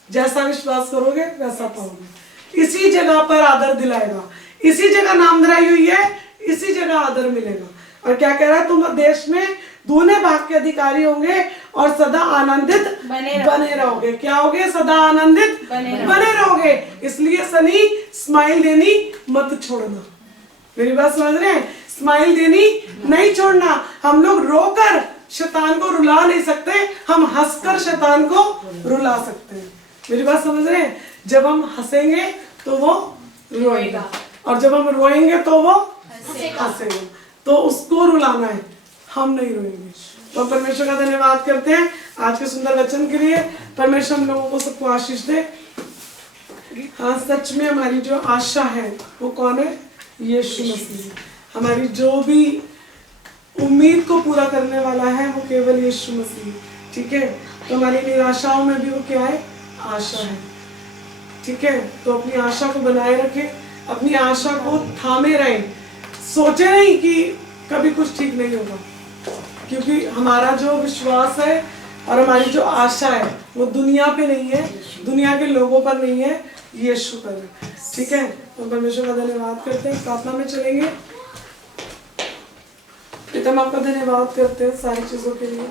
जैसा विश्वास करोगे वैसा पाओगे। इसी जगह पर आदर दिलाएगा, इसी जगह नामधराई हुई है, इसी जगह आदर मिलेगा। और क्या कह रहा है, तुम देश में दूने भाग के अधिकारी होंगे और सदा आनंदित बने रहोगे। क्या होगे, सदा आनंदित बने रहोगे। इसलिए सनी स्माइल देनी मत छोड़ना। मेरी बात समझ रहे हैं, स्माइल देनी नहीं छोड़ना। हम लोग रोकर शैतान को रुला नहीं सकते, हम हंसकर शैतान को रुला सकते हैं। मेरी बात समझ रहे हैं, जब हम हंसेंगे तो वो रोएगा, और जब हम रोएंगे तो वो हंसेगा। तो उसको रुलाना है, हम नहीं रोएंगे। तो परमेश्वर का धन्यवाद करते हैं आज के सुंदर वचन के लिए। परमेश्वर हम लोगों को सबको आशीष दे। हाँ, सच में हमारी जो आशा है वो कौन है, यीशु मसीह। हमारी जो भी उम्मीद को पूरा करने वाला है वो केवल यीशु मसीह। ठीक है, तो हमारी निराशाओं में भी वो क्या है, आशा है। ठीक है, तो अपनी आशा को बनाए रखें, अपनी आशा को थामे रहें। सोचे नहीं कि कभी कुछ ठीक नहीं होगा, क्योंकि हमारा जो विश्वास है और हमारी जो आशा है वो दुनिया पे नहीं है, दुनिया के लोगों पर नहीं है, यीशु पर है। ठीक है, तो परमेश्वर का धन्यवाद करते हैं, प्रार्थना में चलेंगे। पिता, हम आपका धन्यवाद करते हैं सारी चीजों के लिए,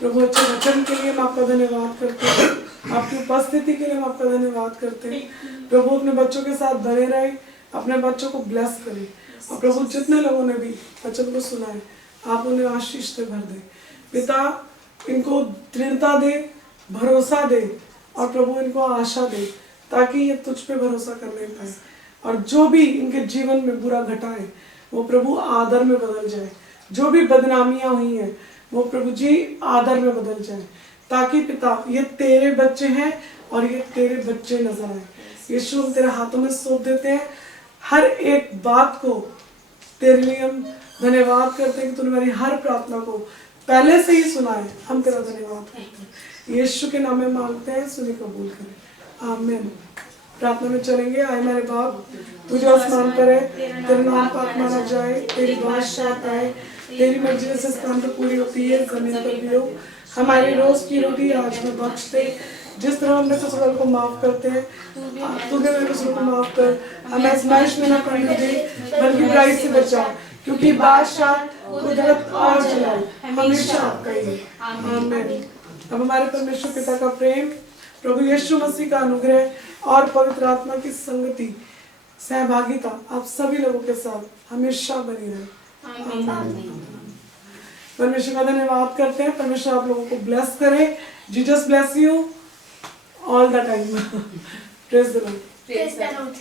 प्रभु अच्छे वचन के लिए हम आपका धन्यवाद करते हैं, आपकी उपस्थिति के लिए हम आपका धन्यवाद करते हैं। प्रभु अपने बच्चों के साथ बने रहे, अपने बच्चों को ब्लेस करें, और प्रभु जितने लोगों ने भी वचन को सुना है आप उन्हें आशीष से भर दे। पिता, इनको दृढ़ता दे, भरोसा दे, और प्रभु इनको आशा दे, ताकि ये तुझ पे भरोसा करने पाए, और जो भी इनके जीवन में बुरा घटा है वो प्रभु आदर में बदल जाए। जो भी बदनामियां हुई हैं वो प्रभु जी आदर में बदल जाए, ताकि पिता ये तेरे बच्चे हैं और ये तेरे बच्चे नजर आए। यीशु, हम तेरे हाथों में सौंप देते हैं हर एक बात को। तेरे लिए हम धन्यवाद करते हैं कि तूने हमारी हर प्रार्थना को पहले से ही सुना है। हम तेरा धन्यवाद करते हैं, यीशु के नाम में मांगते हैं, सुनी कबूल करें, आमीन। प्रार्थना में चलेंगे। आए हमारे बाप, तू जो आसमान पर है, तेरा नाम पाक माना जाए, तेरी बादशाहत आए, तेरी मर्जी जैसे आसमान पर पूरी होती है जमीन पर भी हो। हमारी रोज की रोटी आज में बख्श दे, जिस तरह हमने ससुराल को माफ करते हैं तू भी मेरे ससुर को माफ कर। हमें आजमाइश में न पड़ने दे, बल्कि बुराई से बचा, क्योंकि बादशाह, कुदरत और जलाल हमेशा आपका ही है, आमीन। अब हमारे परमेश्वर पिता का प्रेम, प्रभु यीशु मसीह का अनुग्रह और पवित्र आत्मा की संगति, सहभागिता आप सभी लोगों के साथ हमेशा बनी रहे, आमीन। परमेश्वर का धन्यवाद करते हैं। परमेश्वर आप लोगों को ब्लेस करे। Jesus bless you all the time. Praise the Lord.